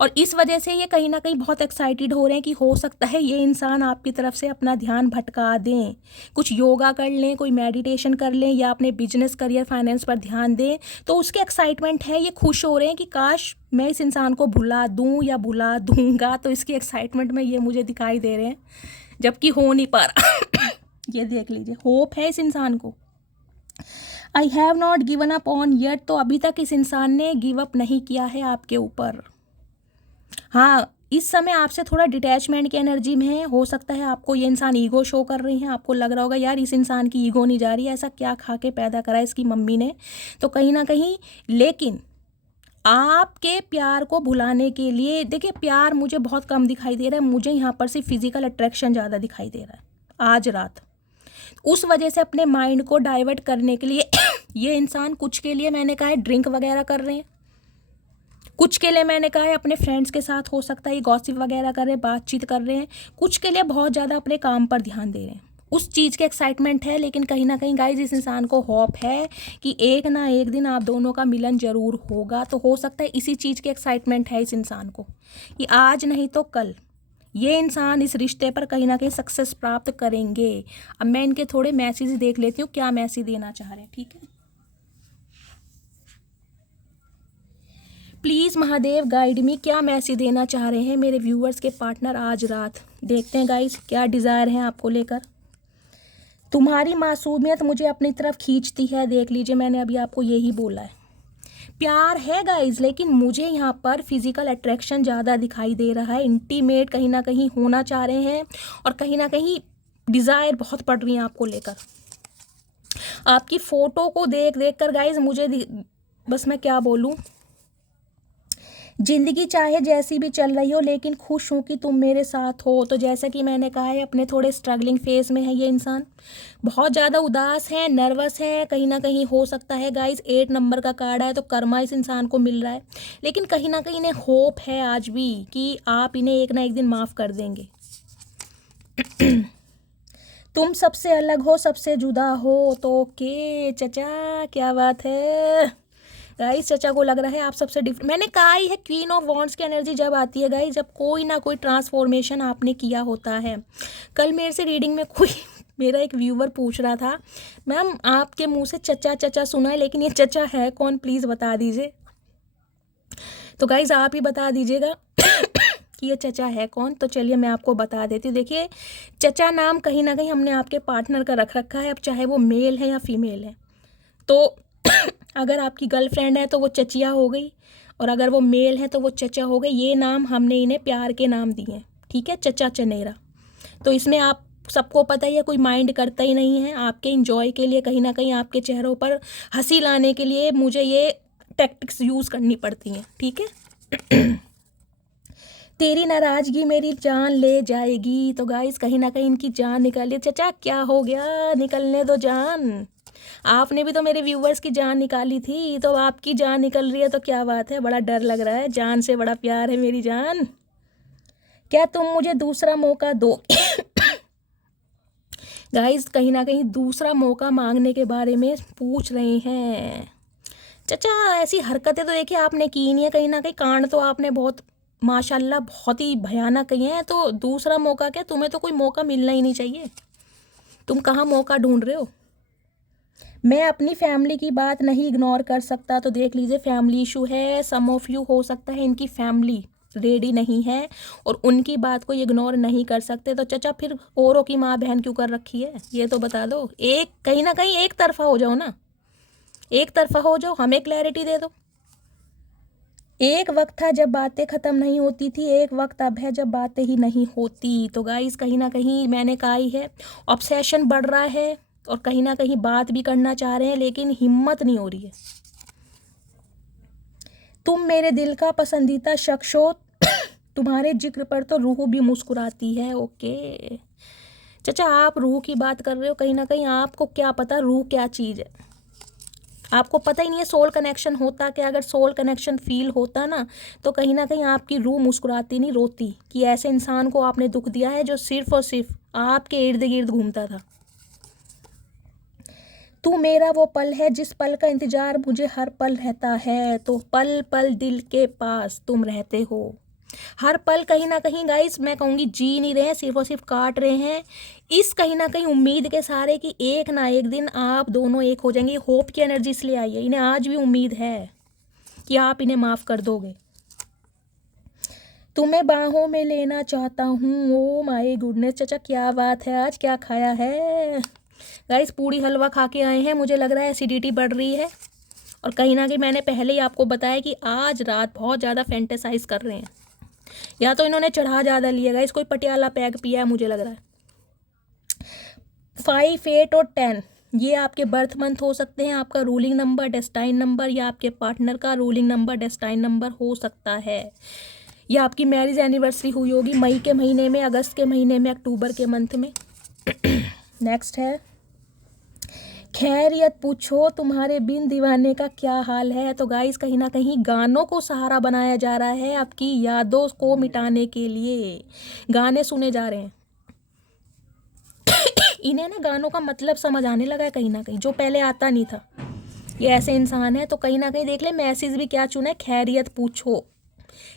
और इस वजह से ये कहीं ना कहीं बहुत एक्साइटेड हो रहे हैं कि हो सकता है ये इंसान आपकी तरफ से अपना ध्यान भटका दें, कुछ योगा कर लें, कोई मेडिटेशन कर लें, या अपने बिजनेस करियर फाइनेंस पर ध्यान दें। तो उसके एक्साइटमेंट है, ये खुश हो रहे हैं कि काश मैं इस इंसान को भुला दूं या भुला दूंगा। तो इसकी एक्साइटमेंट में ये मुझे दिखाई दे रहे हैं, जबकि हो नहीं पा रहा। ये देख लीजिए, होप है इस इंसान को। I have not given up on yet, तो अभी तक इस इंसान ने गिव अप नहीं किया है आपके ऊपर। हाँ, इस समय आपसे थोड़ा डिटैचमेंट की एनर्जी में है। हो सकता है आपको ये इंसान ईगो शो कर रही हैं, आपको लग रहा होगा यार इस इंसान की ईगो नहीं जा रही है, ऐसा क्या खा के पैदा करा है इसकी मम्मी ने। तो कहीं ना कहीं, लेकिन आपके प्यार को भुलाने के लिए, देखिए प्यार मुझे बहुत कम दिखाई दे रहा है, मुझे यहाँ पर सिर्फ फिजिकल अट्रैक्शन ज़्यादा दिखाई दे रहा है आज रात। उस वजह से अपने माइंड को डाइवर्ट करने के लिए ये इंसान कुछ के लिए मैंने कहा है ड्रिंक वगैरह कर रहे हैं, कुछ के लिए मैंने कहा है अपने फ्रेंड्स के साथ हो सकता है ये गॉसिप वगैरह कर रहे हैं, बातचीत कर रहे हैं, कुछ के लिए बहुत ज़्यादा अपने काम पर ध्यान दे रहे हैं। उस चीज़ के एक्साइटमेंट है, लेकिन कहीं ना कहीं गाइज इस इंसान को होप है कि एक ना एक दिन आप दोनों का मिलन ज़रूर होगा। तो हो सकता है इसी चीज़ के एक्साइटमेंट है इस इंसान को कि आज नहीं तो कल ये इंसान इस रिश्ते पर कहीं ना कहीं सक्सेस प्राप्त करेंगे। अब मैं इनके थोड़े मैसेज देख लेती हूँ, क्या मैसेज देना चाह रहे हैं, ठीक है। प्लीज़ महादेव गाइड मी, क्या मैसेज देना चाह रहे हैं मेरे व्यूअर्स के पार्टनर आज रात। देखते हैं गाइस क्या डिज़ायर है आपको लेकर। तुम्हारी मासूमियत मुझे अपनी तरफ खींचती है, देख लीजिए मैंने अभी आपको यही बोला है। प्यार है गाइज, लेकिन मुझे यहाँ पर फिजिकल अट्रैक्शन ज़्यादा दिखाई दे रहा है, इंटीमेट कहीं ना कहीं होना चाह रहे हैं, और कहीं ना कहीं डिज़ायर बहुत पड़ रही है आपको लेकर। आपकी फ़ोटो को देख देख कर गाइज मुझे बस मैं क्या बोलूँ, ज़िंदगी चाहे जैसी भी चल रही हो लेकिन खुश हूँ कि तुम मेरे साथ हो। तो जैसा कि मैंने कहा है अपने थोड़े स्ट्रगलिंग फेज़ में है ये इंसान, बहुत ज़्यादा उदास है, नर्वस है, कहीं ना कहीं हो सकता है गाइस 8 नंबर का कार्ड है तो कर्मा इस इंसान को मिल रहा है, लेकिन कहीं ना कहीं इन्हें होप है आज भी कि आप इन्हें एक ना एक दिन माफ़ कर देंगे। तुम सबसे अलग हो, सबसे जुदा हो, तो ओके चचा, क्या बात है गाइस। चचा को लग रहा है आप सबसे डिफरेंट। मैंने कहा ही है क्वीन ऑफ वॉन्ड्स की एनर्जी जब आती है गाइस, जब कोई ना कोई ट्रांसफॉर्मेशन आपने किया होता है। कल मेरे से रीडिंग में कोई मेरा एक व्यूवर पूछ रहा था, मैम आपके मुंह से चचा चचा सुना है, लेकिन ये चचा है कौन, प्लीज़ बता दीजिए। तो गाइज आप ही बता दीजिएगा कि ये चचा है कौन। तो चलिए मैं आपको बता देती हूँ। देखिए चचा नाम कहीं ना कहीं हमने आपके पार्टनर का रख रखा है, अब चाहे वो मेल है या फीमेल है। तो अगर आपकी गर्लफ्रेंड है तो वो चचिया हो गई, और अगर वो मेल है तो वो चचा हो गई। ये नाम हमने इन्हें प्यार के नाम दिए हैं, ठीक है, चचा चनेरा। तो इसमें आप सबको पता ही है, कोई माइंड करता ही नहीं है। आपके इंजॉय के लिए, कहीं ना कहीं आपके चेहरों पर हंसी लाने के लिए मुझे ये टैक्टिक्स यूज़ करनी पड़ती हैं, ठीक है। तेरी नाराज़गी मेरी जान ले जाएगी। तो गाइस कहीं ना कहीं इनकी जान निकालिए। चचा क्या हो गया, निकलने दो जान। आपने भी तो मेरे व्यूवर्स की जान निकाली थी, तो आपकी जान निकल रही है तो क्या बात है, बड़ा डर लग रहा है, जान से बड़ा प्यार है मेरी जान। क्या तुम मुझे दूसरा मौका दो। गाइस कहीं ना कहीं दूसरा मौका मांगने के बारे में पूछ रहे हैं। चचा ऐसी हरकतें तो देखिए आपने की नहीं है, कहीं ना कहीं कांड तो आपने बहुत माशाल्लाह बहुत ही भयानक किए हैं। तो दूसरा मौका क्या, तुम्हें तो कोई मौका मिलना ही नहीं चाहिए, तुम कहाँ मौका ढूंढ रहे हो। मैं अपनी फैमिली की बात नहीं इग्नोर कर सकता। तो देख लीजिए फैमिली इशू है, सम ऑफ यू हो सकता है इनकी फैमिली रेडी नहीं है और उनकी बात को इग्नोर नहीं कर सकते। तो चचा फिर औरों की माँ बहन क्यों कर रखी है, ये तो बता दो। एक कहीं ना कहीं एक तरफा हो जाओ ना, एक तरफा हो जाओ, हमें क्लैरिटी दे दो। एक वक्त था जब बातें ख़त्म नहीं होती थी, एक वक्त अब है जब बातें ही नहीं होती। तो गाइस कहीं ना कहीं मैंने कहा ही है, ऑब्सेशन बढ़ रहा है और कहीं ना कहीं बात भी करना चाह रहे हैं लेकिन हिम्मत नहीं हो रही है। तुम मेरे दिल का पसंदीदा शख्स हो, तुम्हारे जिक्र पर तो रूह भी मुस्कुराती है। ओके चाचा आप रूह की बात कर रहे हो, कहीं ना कहीं आपको क्या पता रूह क्या चीज़ है, आपको पता ही नहीं है सोल कनेक्शन होता क्या। अगर सोल कनेक्शन फील होता ना तो कहीं ना कहीं आपकी रूह मुस्कुराती नहीं रोती कि ऐसे इंसान को आपने दुख दिया है जो सिर्फ और सिर्फ आपके इर्द गिर्द घूमता था। तू मेरा वो पल है जिस पल का इंतजार मुझे हर पल रहता है, तो पल पल दिल के पास तुम रहते हो। हर पल कहीं ना कहीं गाइस मैं कहूँगी जी नहीं रहे हैं, सिर्फ और सिर्फ काट रहे हैं इस कहीं ना कहीं उम्मीद के सारे कि एक ना एक दिन आप दोनों एक हो जाएंगे। होप की एनर्जी इसलिए आई है, इन्हें आज भी उम्मीद है कि आप इन्हें माफ़ कर दोगे। तुम्हें बाहों में लेना चाहता हूँ, ओ माय गुडनेस चाचा क्या बात है, आज क्या खाया है गाइस? पूड़ी हलवा खा के आए हैं, मुझे लग रहा है एसिडिटी बढ़ रही है। और कहीं ना कहीं मैंने पहले ही आपको बताया कि आज रात बहुत ज़्यादा फैंटेसाइज कर रहे हैं, या तो इन्होंने चढ़ा ज़्यादा लिया गाइस, कोई पटियाला पैग पिया है मुझे लग रहा है। 5, 8 और 10 ये आपके बर्थ मंथ हो सकते हैं, आपका रूलिंग नंबर डेस्टाइन नंबर, या आपके पार्टनर का रूलिंग नंबर डेस्टाइन नंबर हो सकता है, या आपकी मैरिज एनिवर्सरी हुई होगी मई के महीने में, अगस्त के महीने में, अक्टूबर के मंथ में। नेक्स्ट है खैरियत पूछो तुम्हारे बिन दीवाने का क्या हाल है। तो गाइस कहीं ना कहीं गानों को सहारा बनाया जा रहा है आपकी यादों को मिटाने के लिए, गाने सुने जा रहे हैं। इन्हें ना गानों का मतलब समझ आने लगा है कहीं ना कहीं, जो पहले आता नहीं था। ये ऐसे इंसान है तो कहीं ना कहीं देख ले मैसेज भी क्या चुना है, खैरियत पूछो।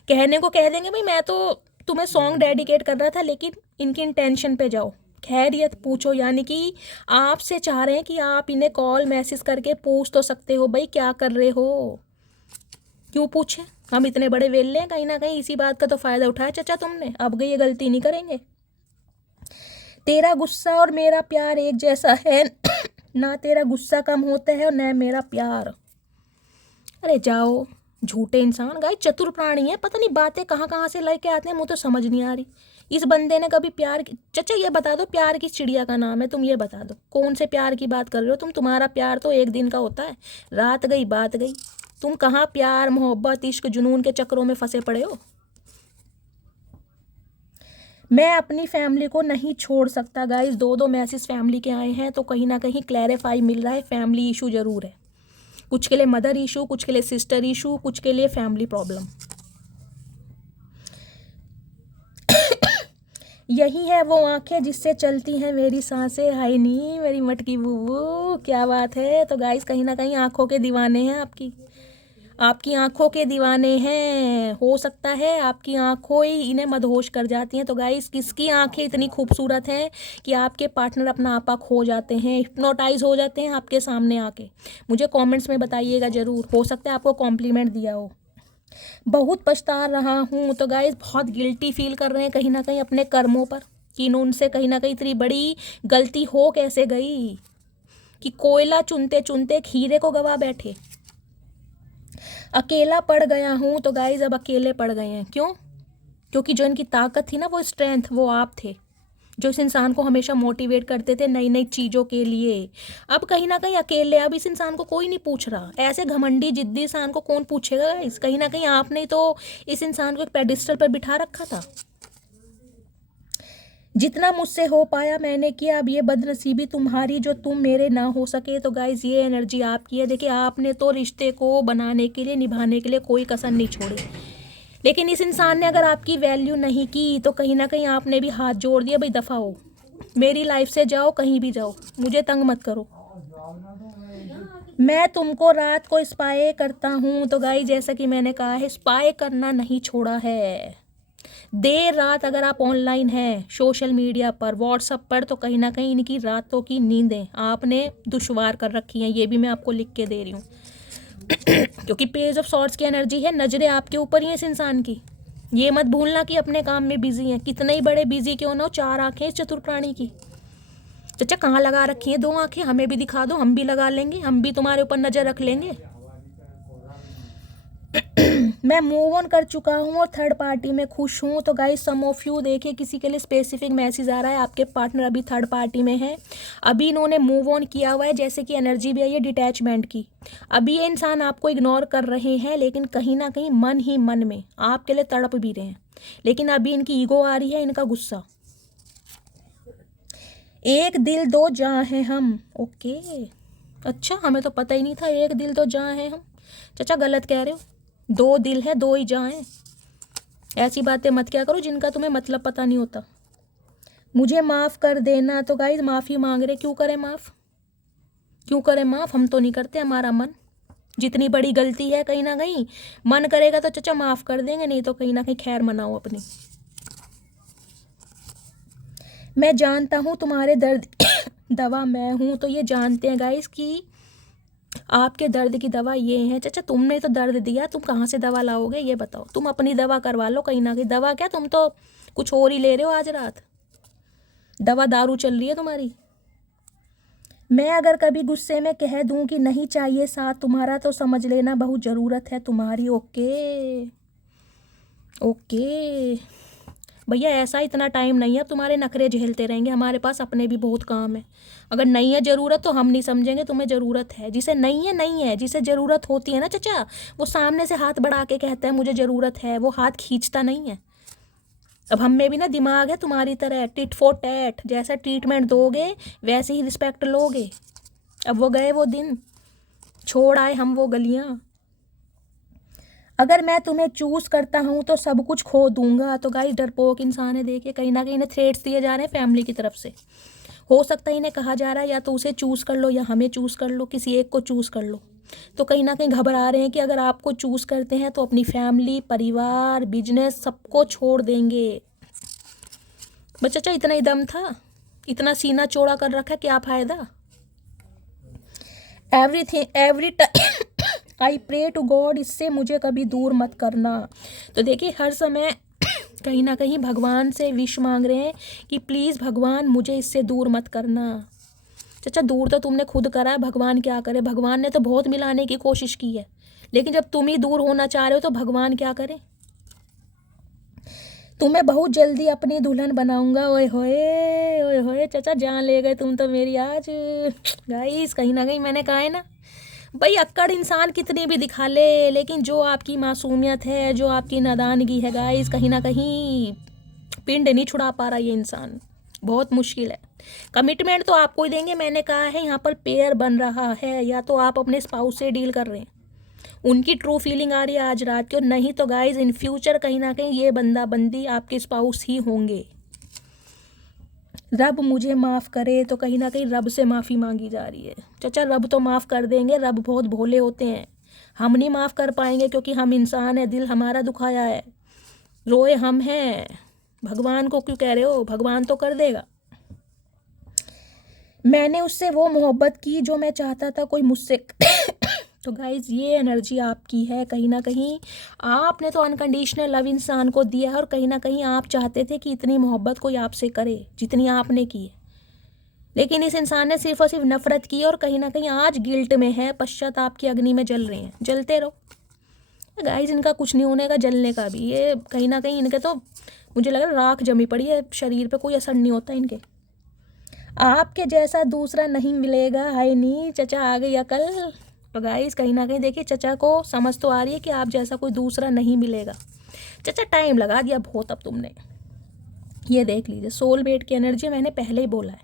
कहने को कह देंगे भाई मैं तो तुम्हें सॉन्ग डेडिकेट कर रहा था, लेकिन इनकी इंटेंशन पे जाओ, खैरियत पूछो, यानी कि आपसे चाह रहे हैं कि आप इन्हें कॉल मैसेज करके पूछ तो सकते हो भाई क्या कर रहे हो। क्यों पूछें, हम इतने बड़े वेल्ले हैं, कहीं ना कहीं इसी बात का तो फ़ायदा उठाया चाचा तुमने, अब ये गलती नहीं करेंगे। तेरा गुस्सा और मेरा प्यार एक जैसा है ना तेरा गुस्सा कम होता है और न मेरा प्यार। अरे जाओ झूठे इंसान, गाय चतुर प्राणी है, पता नहीं बातें कहाँ कहाँ से लेके आते हैं, मुझे तो समझ नहीं आ रही। इस बंदे ने कभी प्यार चाचा ये बता दो प्यार किस चिड़िया का नाम है, तुम ये बता दो कौन से प्यार की बात कर रहे हो तुम। तुम्हारा प्यार तो एक दिन का होता है, रात गई बात गई। तुम कहाँ प्यार मोहब्बत इश्क जुनून के चक्रों में फंसे पड़े हो। मैं अपनी फैमिली को नहीं छोड़ सकता। गाइस 2 मैसेज फैमिली के आए हैं, तो कहीं ना कहीं क्लैरिफाई मिल रहा है, फैमिली इशू ज़रूर है। कुछ के लिए मदर इशू, कुछ के लिए सिस्टर इशू, कुछ के लिए फैमिली प्रॉब्लम। यही है वो आंखें जिससे चलती हैं मेरी सांसें, हाय नी मेरी मटकी बुबू क्या बात है। तो गाइस कहीं ना कहीं आंखों के दीवाने हैं, आपकी आंखों के दीवाने हैं। हो सकता है आपकी आंखों ही इन्हें मदहोश कर जाती हैं। तो गाइस किसकी आंखें इतनी खूबसूरत हैं कि आपके पार्टनर अपना आपा खो जाते हैं, हिप्नोटाइज हो जाते हैं आपके सामने आके। मुझे कमेंट्स में बताइएगा ज़रूर, हो सकता है आपको कॉम्प्लीमेंट दिया हो। बहुत पछता रहा हूँ, तो गाइस बहुत गिल्टी फील कर रहे हैं कहीं ना कहीं अपने कर्मों पर, कि उनसे कहीं ना कहीं इतनी बड़ी गलती हो कैसे गई कि कोयला चुनते चुनते हीरे को गवा बैठे। अकेला पड़ गया हूँ, तो गाइस अब अकेले पड़ गए हैं। क्यों? क्योंकि जो इनकी ताकत थी ना, वो स्ट्रेंथ, वो आप थे जो इस इंसान को हमेशा मोटिवेट करते थे नई नई चीज़ों के लिए। अब कहीं ना कहीं अकेले, अब इस इंसान को कोई नहीं पूछ रहा। ऐसे घमंडी जिद्दी इंसान को कौन पूछेगा गाइस? कहीं ना कहीं आपने तो इस इंसान को एक पेडिस्टल पर बिठा रखा था। जितना मुझसे हो पाया मैंने किया, अब ये बदनसीबी तुम्हारी जो तुम मेरे ना हो सके। तो गाइज ये एनर्जी आपकी है। देखिए आपने तो रिश्ते को बनाने के लिए, निभाने के लिए कोई कसर नहीं छोड़ी, लेकिन इस इंसान ने अगर आपकी वैल्यू नहीं की तो कहीं ना कहीं आपने भी हाथ जोड़ दिया, भाई दफ़ा हो, मेरी लाइफ से जाओ, कहीं भी जाओ, मुझे तंग मत करो। मैं तुमको रात को स्पाई करता हूँ। तो गाइज जैसा कि मैंने कहा है, स्पाई करना नहीं छोड़ा है। देर रात अगर आप ऑनलाइन हैं सोशल मीडिया पर, व्हाट्सएप पर, तो कहीं ना कहीं इनकी रातों की नींदें आपने दुश्वार कर रखी हैं। ये भी मैं आपको लिख के दे रही हूँ क्योंकि पेज ऑफ सॉर्ट्स की एनर्जी है, नजरें आपके ऊपर ही हैं इस इंसान की। ये मत भूलना कि अपने काम में बिजी हैं, कितने ही बड़े बिजी क्यों ना हो, 4 आंखें इस चतुर प्राणी की। चाचा कहाँ लगा रखी हैं 2 आंखें, हमें भी दिखा दो, हम भी लगा लेंगे, हम भी तुम्हारे ऊपर नजर रख लेंगे। मैं मूव ऑन कर चुका हूँ और थर्ड पार्टी में खुश हूँ। तो गाइस सम ऑफ यू, देखिए किसी के लिए स्पेसिफिक मैसेज आ रहा है, आपके पार्टनर अभी थर्ड पार्टी में है, अभी इन्होंने मूव ऑन किया हुआ है, जैसे कि एनर्जी भी आई है डिटैचमेंट की। अभी ये इंसान आपको इग्नोर कर रहे हैं, लेकिन कहीं ना कहीं मन ही मन में आपके लिए तड़प भी रहे हैं। लेकिन अभी इनकी ईगो आ रही है, इनका गुस्सा। एक दिल दो जान हैं हम। ओके, अच्छा हमें तो पता ही नहीं था एक दिल दो जान हैं हम। चाचा गलत कह रहे हो, 2 दिल है 2 ही जान हैं। ऐसी बातें मत क्या करो जिनका तुम्हें मतलब पता नहीं होता। मुझे माफ़ कर देना। तो गाइज माफ़ी मांग रहे, क्यों करें माफ़, क्यों करें माफ़, हम तो नहीं करते। हमारा मन, जितनी बड़ी गलती है कहीं ना कहीं मन करेगा तो चाचा माफ़ कर देंगे, नहीं तो कहीं ना कहीं खैर मनाओ अपनी। मैं जानता हूँ तुम्हारे दर्द दवा मैं हूँ। तो ये जानते हैं गाइस कि आपके दर्द की दवा ये है। चाचा तुमने तो दर्द दिया, तुम कहाँ से दवा लाओगे ये बताओ। तुम अपनी दवा करवा लो कहीं ना कहीं। दवा क्या, तुम तो कुछ और ही ले रहे हो आज रात। दवा दारू चल रही है तुम्हारी। मैं अगर कभी गुस्से में कह दूं कि नहीं चाहिए साथ तुम्हारा तो समझ लेना बहुत ज़रूरत है तुम्हारी। ओके ओके भैया, ऐसा इतना टाइम नहीं है अब तुम्हारे नखरे झेलते रहेंगे। हमारे पास अपने भी बहुत काम है। अगर नहीं है ज़रूरत तो हम नहीं समझेंगे तुम्हें ज़रूरत है। जिसे नहीं है नहीं है, जिसे ज़रूरत होती है ना चाचा, वो सामने से हाथ बढ़ा के कहता है मुझे ज़रूरत है, वो हाथ खींचता नहीं है। अब हम में भी ना दिमाग है तुम्हारी तरह, टिट फॉर टैट। जैसा ट्रीटमेंट दोगे वैसे ही रिस्पेक्ट लोगे। अब वो गए वो दिन, छोड़ आए हम वो गलियां। अगर मैं तुम्हें चूज़ करता हूँ तो सब कुछ खो दूंगा। तो गाइस डरपोक इंसान है, देखिए कहीं ना कहीं इन्हें थ्रेट्स दिए जा रहे हैं फैमिली की तरफ से। हो सकता है इन्हें कहा जा रहा है या तो उसे चूज़ कर लो या हमें चूज़ कर लो, किसी एक को चूज़ कर लो। तो कहीं ना कहीं घबरा रहे हैं कि अगर आपको चूज़ करते हैं तो अपनी फैमिली, परिवार, बिजनेस सबको छोड़ देंगे। बस चाचा इतना ही दम था, इतना सीना चौड़ा कर रखा, क्या फ़ायदा। Everything every I pray to God, इससे मुझे कभी दूर मत करना। तो देखिए हर समय कहीं ना कहीं भगवान से विश मांग रहे हैं कि प्लीज़ भगवान मुझे इससे दूर मत करना। चाचा दूर तो तुमने खुद करा है, भगवान क्या करे। भगवान ने तो बहुत मिलाने की कोशिश की है, लेकिन जब तुम ही दूर होना चाह रहे हो तो भगवान क्या करे। तुम्हें बहुत जल्दी अपनी दुल्हन बनाऊंगा। ओए होए ओए होए, चाचा जान ले गए तुम तो मेरी आज। गाइस कहीं ना कहीं मैंने कहा है ना भाई, अक्कड़ इंसान कितनी भी दिखा ले, लेकिन जो आपकी मासूमियत है, जो आपकी नादानगी है गाइस, कहीं ना कहीं पिंड नहीं छुड़ा पा रहा ये इंसान। बहुत मुश्किल है। कमिटमेंट तो आपको ही देंगे, मैंने कहा है यहाँ पर पेयर बन रहा है। या तो आप अपने स्पाउस से डील कर रहे हैं, उनकी ट्रू फीलिंग आ रही है आज रात की, और नहीं तो गाइज इन फ्यूचर कहीं ना कहीं ये बंदा बंदी आपके स्पाउस ही होंगे। रब मुझे माफ़ करे, तो कहीं ना कहीं रब से माफ़ी मांगी जा रही है। चाचा रब तो माफ़ कर देंगे, रब बहुत भोले होते हैं। हम नहीं माफ़ कर पाएंगे क्योंकि हम इंसान हैं, दिल हमारा दुखाया है, रोए हम हैं। भगवान को क्यों कह रहे हो, भगवान तो कर देगा। मैंने उससे वो मोहब्बत की जो मैं चाहता था कोई मुझसे तो गाइज ये एनर्जी आपकी है। कहीं ना कहीं आपने तो अनकंडीशनल लव इंसान को दिया है, और कहीं ना कहीं आप चाहते थे कि इतनी मोहब्बत कोई आपसे करे जितनी आपने की है, लेकिन इस इंसान ने सिर्फ और सिर्फ नफरत की, और कहीं ना कहीं आज गिल्ट में है, पश्चाताप की अग्नि में जल रहे हैं। जलते रहो गाइज, इनका कुछ नहीं होने का, जलने का भी। ये कहीं ना कहीं इनके तो मुझे लग रहा है राख जमी पड़ी है शरीर पे, कोई असर नहीं होता इनके। आपके जैसा दूसरा नहीं मिलेगा। हाय नी चचा आ गई अकल। तो गाइस कहीं ना कहीं देखिए चचा को समझ तो आ रही है कि आप जैसा कोई दूसरा नहीं मिलेगा। चचा टाइम लगा दिया बहुत अब तुमने। ये देख लीजिए सोलमेट की एनर्जी, मैंने पहले ही बोला है।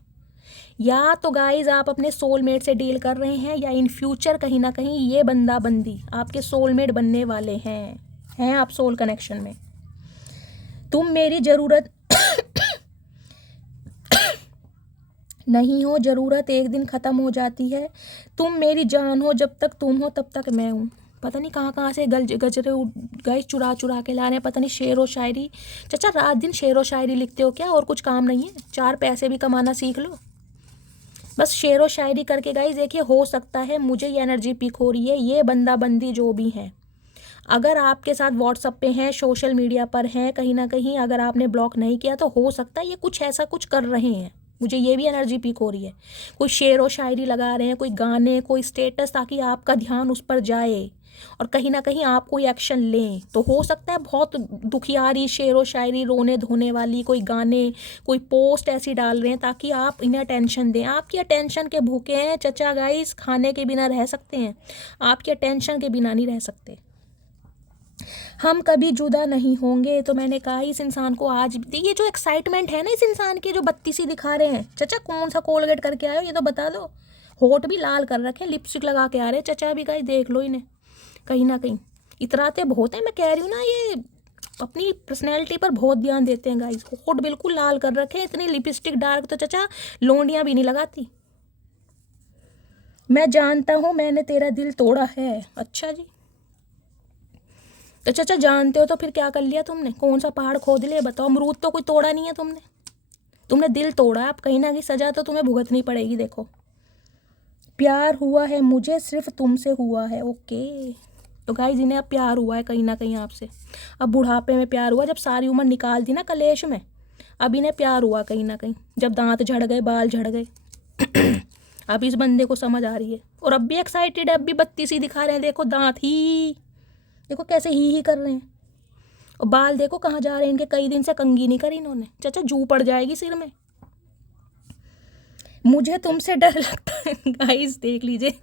या तो गाइस आप अपने सोलमेट से डील कर रहे हैं, या इन फ्यूचर कहीं ना कहीं ये बंदा बंदी आपके सोलमेट बनने वाले हैं आप सोल कनेक्शन में। तुम मेरी ज़रूरत नहीं हो, ज़रूरत एक दिन ख़त्म हो जाती है। तुम मेरी जान हो, जब तक तुम हो तब तक मैं हूँ। पता नहीं कहाँ से गजरे गाइस चुरा चुरा के ला रहे हैं, पता नहीं शेर व शायरी। चाचा रात दिन शेर व शायरी लिखते हो क्या, और कुछ काम नहीं है? 4 पैसे भी कमाना सीख लो, बस शेर व शायरी करके। गाइस देखिए हो सकता है मुझे ये एनर्जी पिक हो रही है, ये बंदा बंदी जो भी है अगर आपके साथ व्हाट्सअप पे हैं, सोशल मीडिया पर हैं, कहीं ना कहीं अगर आपने ब्लॉक नहीं किया तो हो सकता है ये कुछ ऐसा कुछ कर रहे हैं। मुझे ये भी एनर्जी पिक हो रही है, कोई शेर व शायरी लगा रहे हैं, कोई गाने, कोई स्टेटस, ताकि आपका ध्यान उस पर जाए और कहीं ना कहीं आप कोई एक्शन लें। तो हो सकता है बहुत दुखियारी शेर व शायरी, रोने धोने वाली कोई गाने, कोई पोस्ट ऐसी डाल रहे हैं ताकि आप इन्हें अटेंशन दें। आपकी अटेंशन के भूखे हैं चचा गाइस, खाने के बिना रह सकते हैं, आपकी अटेंशन के बिना नहीं रह सकते। हम कभी जुदा नहीं होंगे। तो मैंने कहा इस इंसान को आज ये जो एक्साइटमेंट है ना इस इंसान की, जो बत्ती सी दिखा रहे हैं। चचा कौन सा कोलगेट करके आए हो ये तो बता दो। होठ भी लाल कर रखे हैं, लिपस्टिक लगा के आ रहे हैं चचा भी। गाइस देख लो इन्हें, कहीं ना कहीं इतराते बहुत हैं। मैं कह रही हूँ ना, ये अपनी पर्सनैलिटी पर बहुत ध्यान देते हैं गाइस। होठ बिल्कुल लाल कर रखे हैं, इतनी लिपस्टिक डार्क तो चचा लोंडियाँ भी नहीं लगाती। मैं जानता हूँ मैंने तेरा दिल तोड़ा है। अच्छा जी, तो चाचा जानते हो तो फिर क्या कर लिया तुमने? कौन सा पहाड़ खोद लिया बताओ? अमरूद तो कोई तोड़ा नहीं है तुमने, तुमने दिल तोड़ा। आप कहीं ना कहीं सजा तो तुम्हें भुगतनी पड़ेगी। देखो, प्यार हुआ है मुझे सिर्फ तुमसे हुआ है। ओके, तो गाइस इन्हें अब प्यार हुआ है कहीं ना कहीं आपसे। अब बुढ़ापे में प्यार हुआ, जब सारी उम्र निकाल दी ना कलेश में, अब इन्हें प्यार हुआ कहीं ना कहीं, जब दांत झड़ गए, बाल झड़ गए। अब इस बंदे को समझ आ रही है, और अब भी एक्साइटेड है, अब भी बत्ती सी दिखा रहे हैं। देखो दांत ही, देखो कैसे ही कर रहे हैं। और बाल देखो कहाँ जा रहे हैं इनके, कई दिन से कंघी नहीं करी इन्होंने। चाचा जू पड़ जाएगी सिर में। मुझे तुमसे डर लगता है। गाइस देख लीजिए,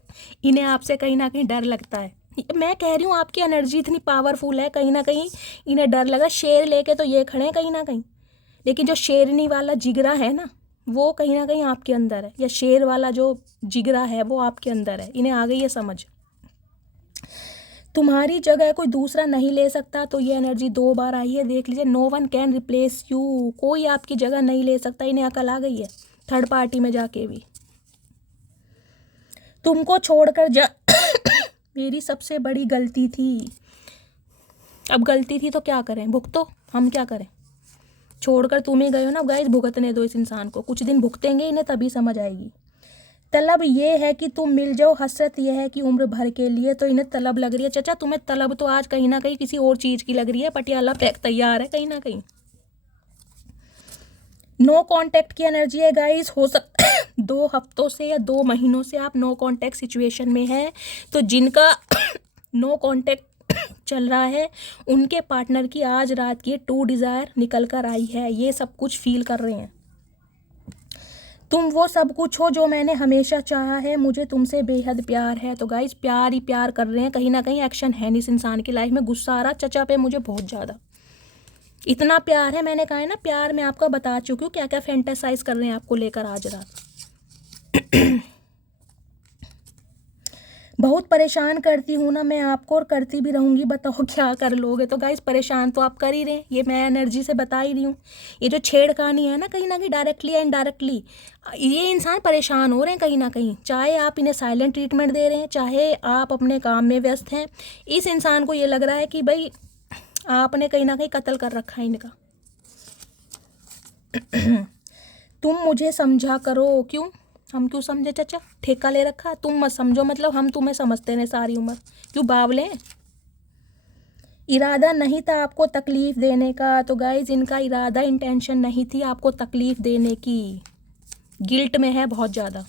इन्हें आपसे कहीं ना कहीं डर लगता है। मैं कह रही हूँ आपकी एनर्जी इतनी पावरफुल है, कहीं ना कहीं इन्हें डर लगा। शेर लेके तो ये खड़े हैं कहीं ना कहीं, लेकिन जो शेरनी वाला जिगरा है ना, वो कहीं ना कहीं आपके अंदर है, या शेर वाला जो जिगरा है वो आपके अंदर है। इन्हें आ गई है समझ, तुम्हारी जगह कोई दूसरा नहीं ले सकता। तो ये एनर्जी 2 बार आई है, देख लीजिए। No one can replace you, कोई आपकी जगह नहीं ले सकता। इन्हें अकल आ गई है थर्ड पार्टी में जाके भी। तुमको छोड़कर जा मेरी सबसे बड़ी गलती थी। अब गलती थी तो क्या करें, भुगतो, हम क्या करें। छोड़कर तुम ही गए हो ना। गाइस भुगतने दो इस इंसान को, कुछ दिन भुगतेंगे, इन्हें तभी समझ आएगी। तलब ये है कि तुम मिल जाओ, हसरत यह है कि उम्र भर के लिए। तो इन्हें तलब लग रही है। चाचा तुम्हें तलब तो आज कहीं ना कहीं किसी और चीज़ की लग रही है। पटियाला पैक तैयार है कहीं ना कहीं। नो कांटेक्ट की एनर्जी है गाइस। हो सकता 2 हफ्तों से या 2 महीनों से आप नो कांटेक्ट सिचुएशन में हैं। तो जिनका नो कांटेक्ट चल रहा है, उनके पार्टनर की आज रात की टू डिज़ायर निकल कर आई है। ये सब कुछ फील कर रहे हैं। तुम वो सब कुछ हो जो मैंने हमेशा चाहा है, मुझे तुमसे बेहद प्यार है। तो गाइस प्यार ही प्यार कर रहे हैं कहीं ना कहीं। एक्शन है नहीं इस इंसान की लाइफ में। गुस्सा आ रहा चचा पे मुझे बहुत ज़्यादा, इतना प्यार है। मैंने कहा है ना, प्यार मैं आपका बता चुकी हूँ क्या क्या फैंटेसाइज कर रहे हैं आपको लेकर आज रात। बहुत परेशान करती हूँ ना मैं आपको, और करती भी रहूँगी। बताओ क्या कर लोगे। तो गाइस परेशान तो आप कर ही रहे हैं, ये मैं एनर्जी से बता ही रही हूँ। ये जो छेड़खानी है ना कहीं ना कहीं डायरेक्टली या इनडायरेक्टली, ये इंसान परेशान हो रहे हैं कहीं ना कहीं। चाहे आप इन्हें साइलेंट ट्रीटमेंट दे रहे हैं, चाहे आप अपने काम में व्यस्त हैं, इस इंसान को ये लग रहा है कि भाई आपने कहीं ना कहीं कत्ल कर रखा है इनका। तुम मुझे समझा करो। क्यों, हम क्यों समझे चाचा? ठेका ले रखा, तुम मत समझो, मतलब हम तुम्हें समझते रहे सारी उम्र। क्यों बावले? इरादा नहीं था आपको तकलीफ़ देने का। तो गाइज इनका इरादा, इंटेंशन नहीं थी आपको तकलीफ़ देने की। गिल्ट में है बहुत ज़्यादा,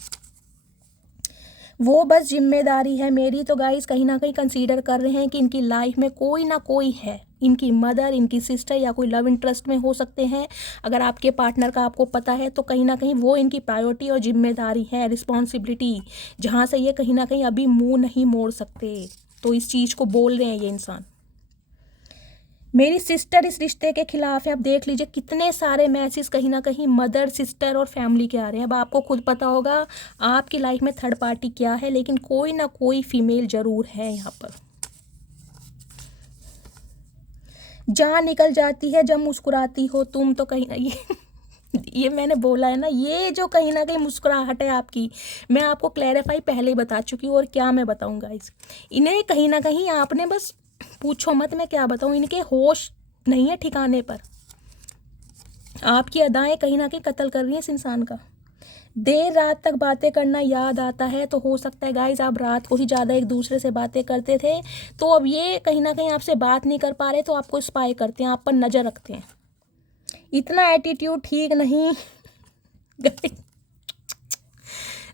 वो बस जिम्मेदारी है मेरी। तो गाइस कहीं ना कहीं कंसीडर कर रहे हैं कि इनकी लाइफ में कोई ना कोई है, इनकी मदर, इनकी सिस्टर, या कोई लव इंटरेस्ट में हो सकते हैं। अगर आपके पार्टनर का आपको पता है तो कहीं ना कहीं वो इनकी प्रायोरिटी और जिम्मेदारी है, रिस्पॉन्सिबिलिटी, जहाँ से ये कहीं ना कहीं अभी मुंह नहीं मोड़ सकते। तो इस चीज़ को बोल रहे हैं ये इंसान। मेरी सिस्टर इस रिश्ते के खिलाफ है। अब देख लीजिए कितने सारे मैसेज कहीं ना कहीं मदर, सिस्टर और फैमिली के आ रहे हैं। अब आपको खुद पता होगा आपकी लाइफ में थर्ड पार्टी क्या है, लेकिन कोई ना कोई फीमेल जरूर है यहाँ पर। जान निकल जाती है जब मुस्कुराती हो तुम। तो कहीं ना ये मैंने बोला है ना, ये जो कहीं ना कहीं मुस्कुराहट है आपकी, मैं आपको क्लैरिफाई पहले ही बता चुकी हूँ। और क्या मैं बताऊँगा इन्हें कहीं ना कहीं आपने बस पूछो मत, मैं क्या बताऊँ। इनके होश नहीं है ठिकाने पर। आपकी अदाएं कहीं ना कहीं कत्ल कर रही हैं इस इंसान का। देर रात तक बातें करना याद आता है। तो हो सकता है गाइज आप रात को ही ज़्यादा एक दूसरे से बातें करते थे, तो अब ये कहीं ना कहीं आपसे बात नहीं कर पा रहे, तो आपको स्पाई करते हैं, आप पर नज़र रखते हैं। इतना एटीट्यूड ठीक नहीं।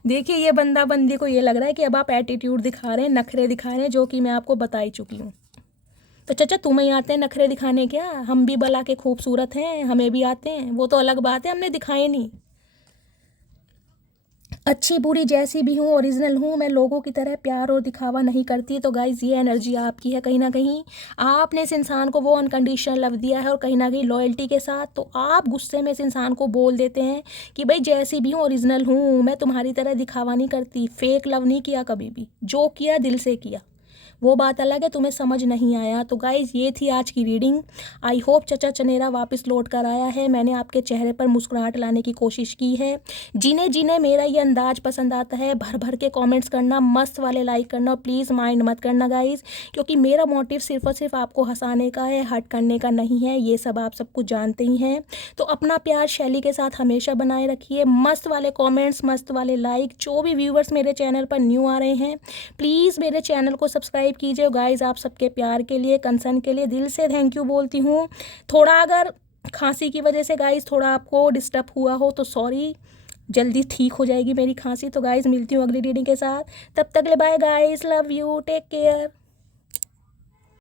देखिए ये बंदा बंदी को ये लग रहा है कि अब आप एटीट्यूड दिखा रहे हैं, नखरे दिखा रहे हैं, जो कि मैं आपको बता ही चुकी हूँ। तो चाचा तुम्हें आते हैं नखरे दिखाने क्या? हम भी बला के खूबसूरत हैं, हमें भी आते हैं, वो तो अलग बात है, हमने दिखाए नहीं। अच्छी बुरी जैसी भी हूँ, ओरिजिनल हूँ, मैं लोगों की तरह प्यार और दिखावा नहीं करती। तो गाइज़ ये एनर्जी आपकी है, कहीं ना कहीं आपने इस इंसान को वो अनकंडीशनल लव दिया है और कहीं ना कहीं लॉयल्टी के साथ, तो आप गुस्से में इस इंसान को बोल देते हैं कि भाई जैसी भी हूँ ओरिजिनल हूँ, मैं तुम्हारी तरह दिखावा नहीं करती, फेक लव नहीं किया कभी भी, जो किया दिल से किया। वो बात अलग है, तुम्हें समझ नहीं आया। तो गाइज़ ये थी आज की रीडिंग। आई होप चचा चनेरा वापस लौट कर आया है। मैंने आपके चेहरे पर मुस्कुराहट लाने की कोशिश की है। जिन्हें जिन्हें मेरा ये अंदाज पसंद आता है, भर भर के कमेंट्स करना, मस्त वाले लाइक करना, प्लीज़ माइंड मत करना गाइज़, क्योंकि मेरा मोटिव सिर्फ और सिर्फ आपको हंसाने का है, हर्ट करने का नहीं है। ये सब आप सब कुछ जानते ही हैं। तो अपना प्यार शैली के साथ हमेशा बनाए रखिए। मस्त वाले कॉमेंट्स, मस्त वाले लाइक। जो भी व्यूवर्स मेरे चैनल पर न्यू आ रहे हैं, प्लीज़ मेरे चैनल को सब्सक्राइब कीजिए। गाइज़ आप सबके प्यार के लिए, कंसर्न के लिए दिल से थैंक यू बोलती हूँ। थोड़ा अगर खांसी की वजह से गाइज़ थोड़ा आपको डिस्टर्ब हुआ हो तो सॉरी, जल्दी ठीक हो जाएगी मेरी खांसी। तो गाइज़ मिलती हूँ अगली रीडिंग के साथ, तब तक ले bye guys, love you, take care.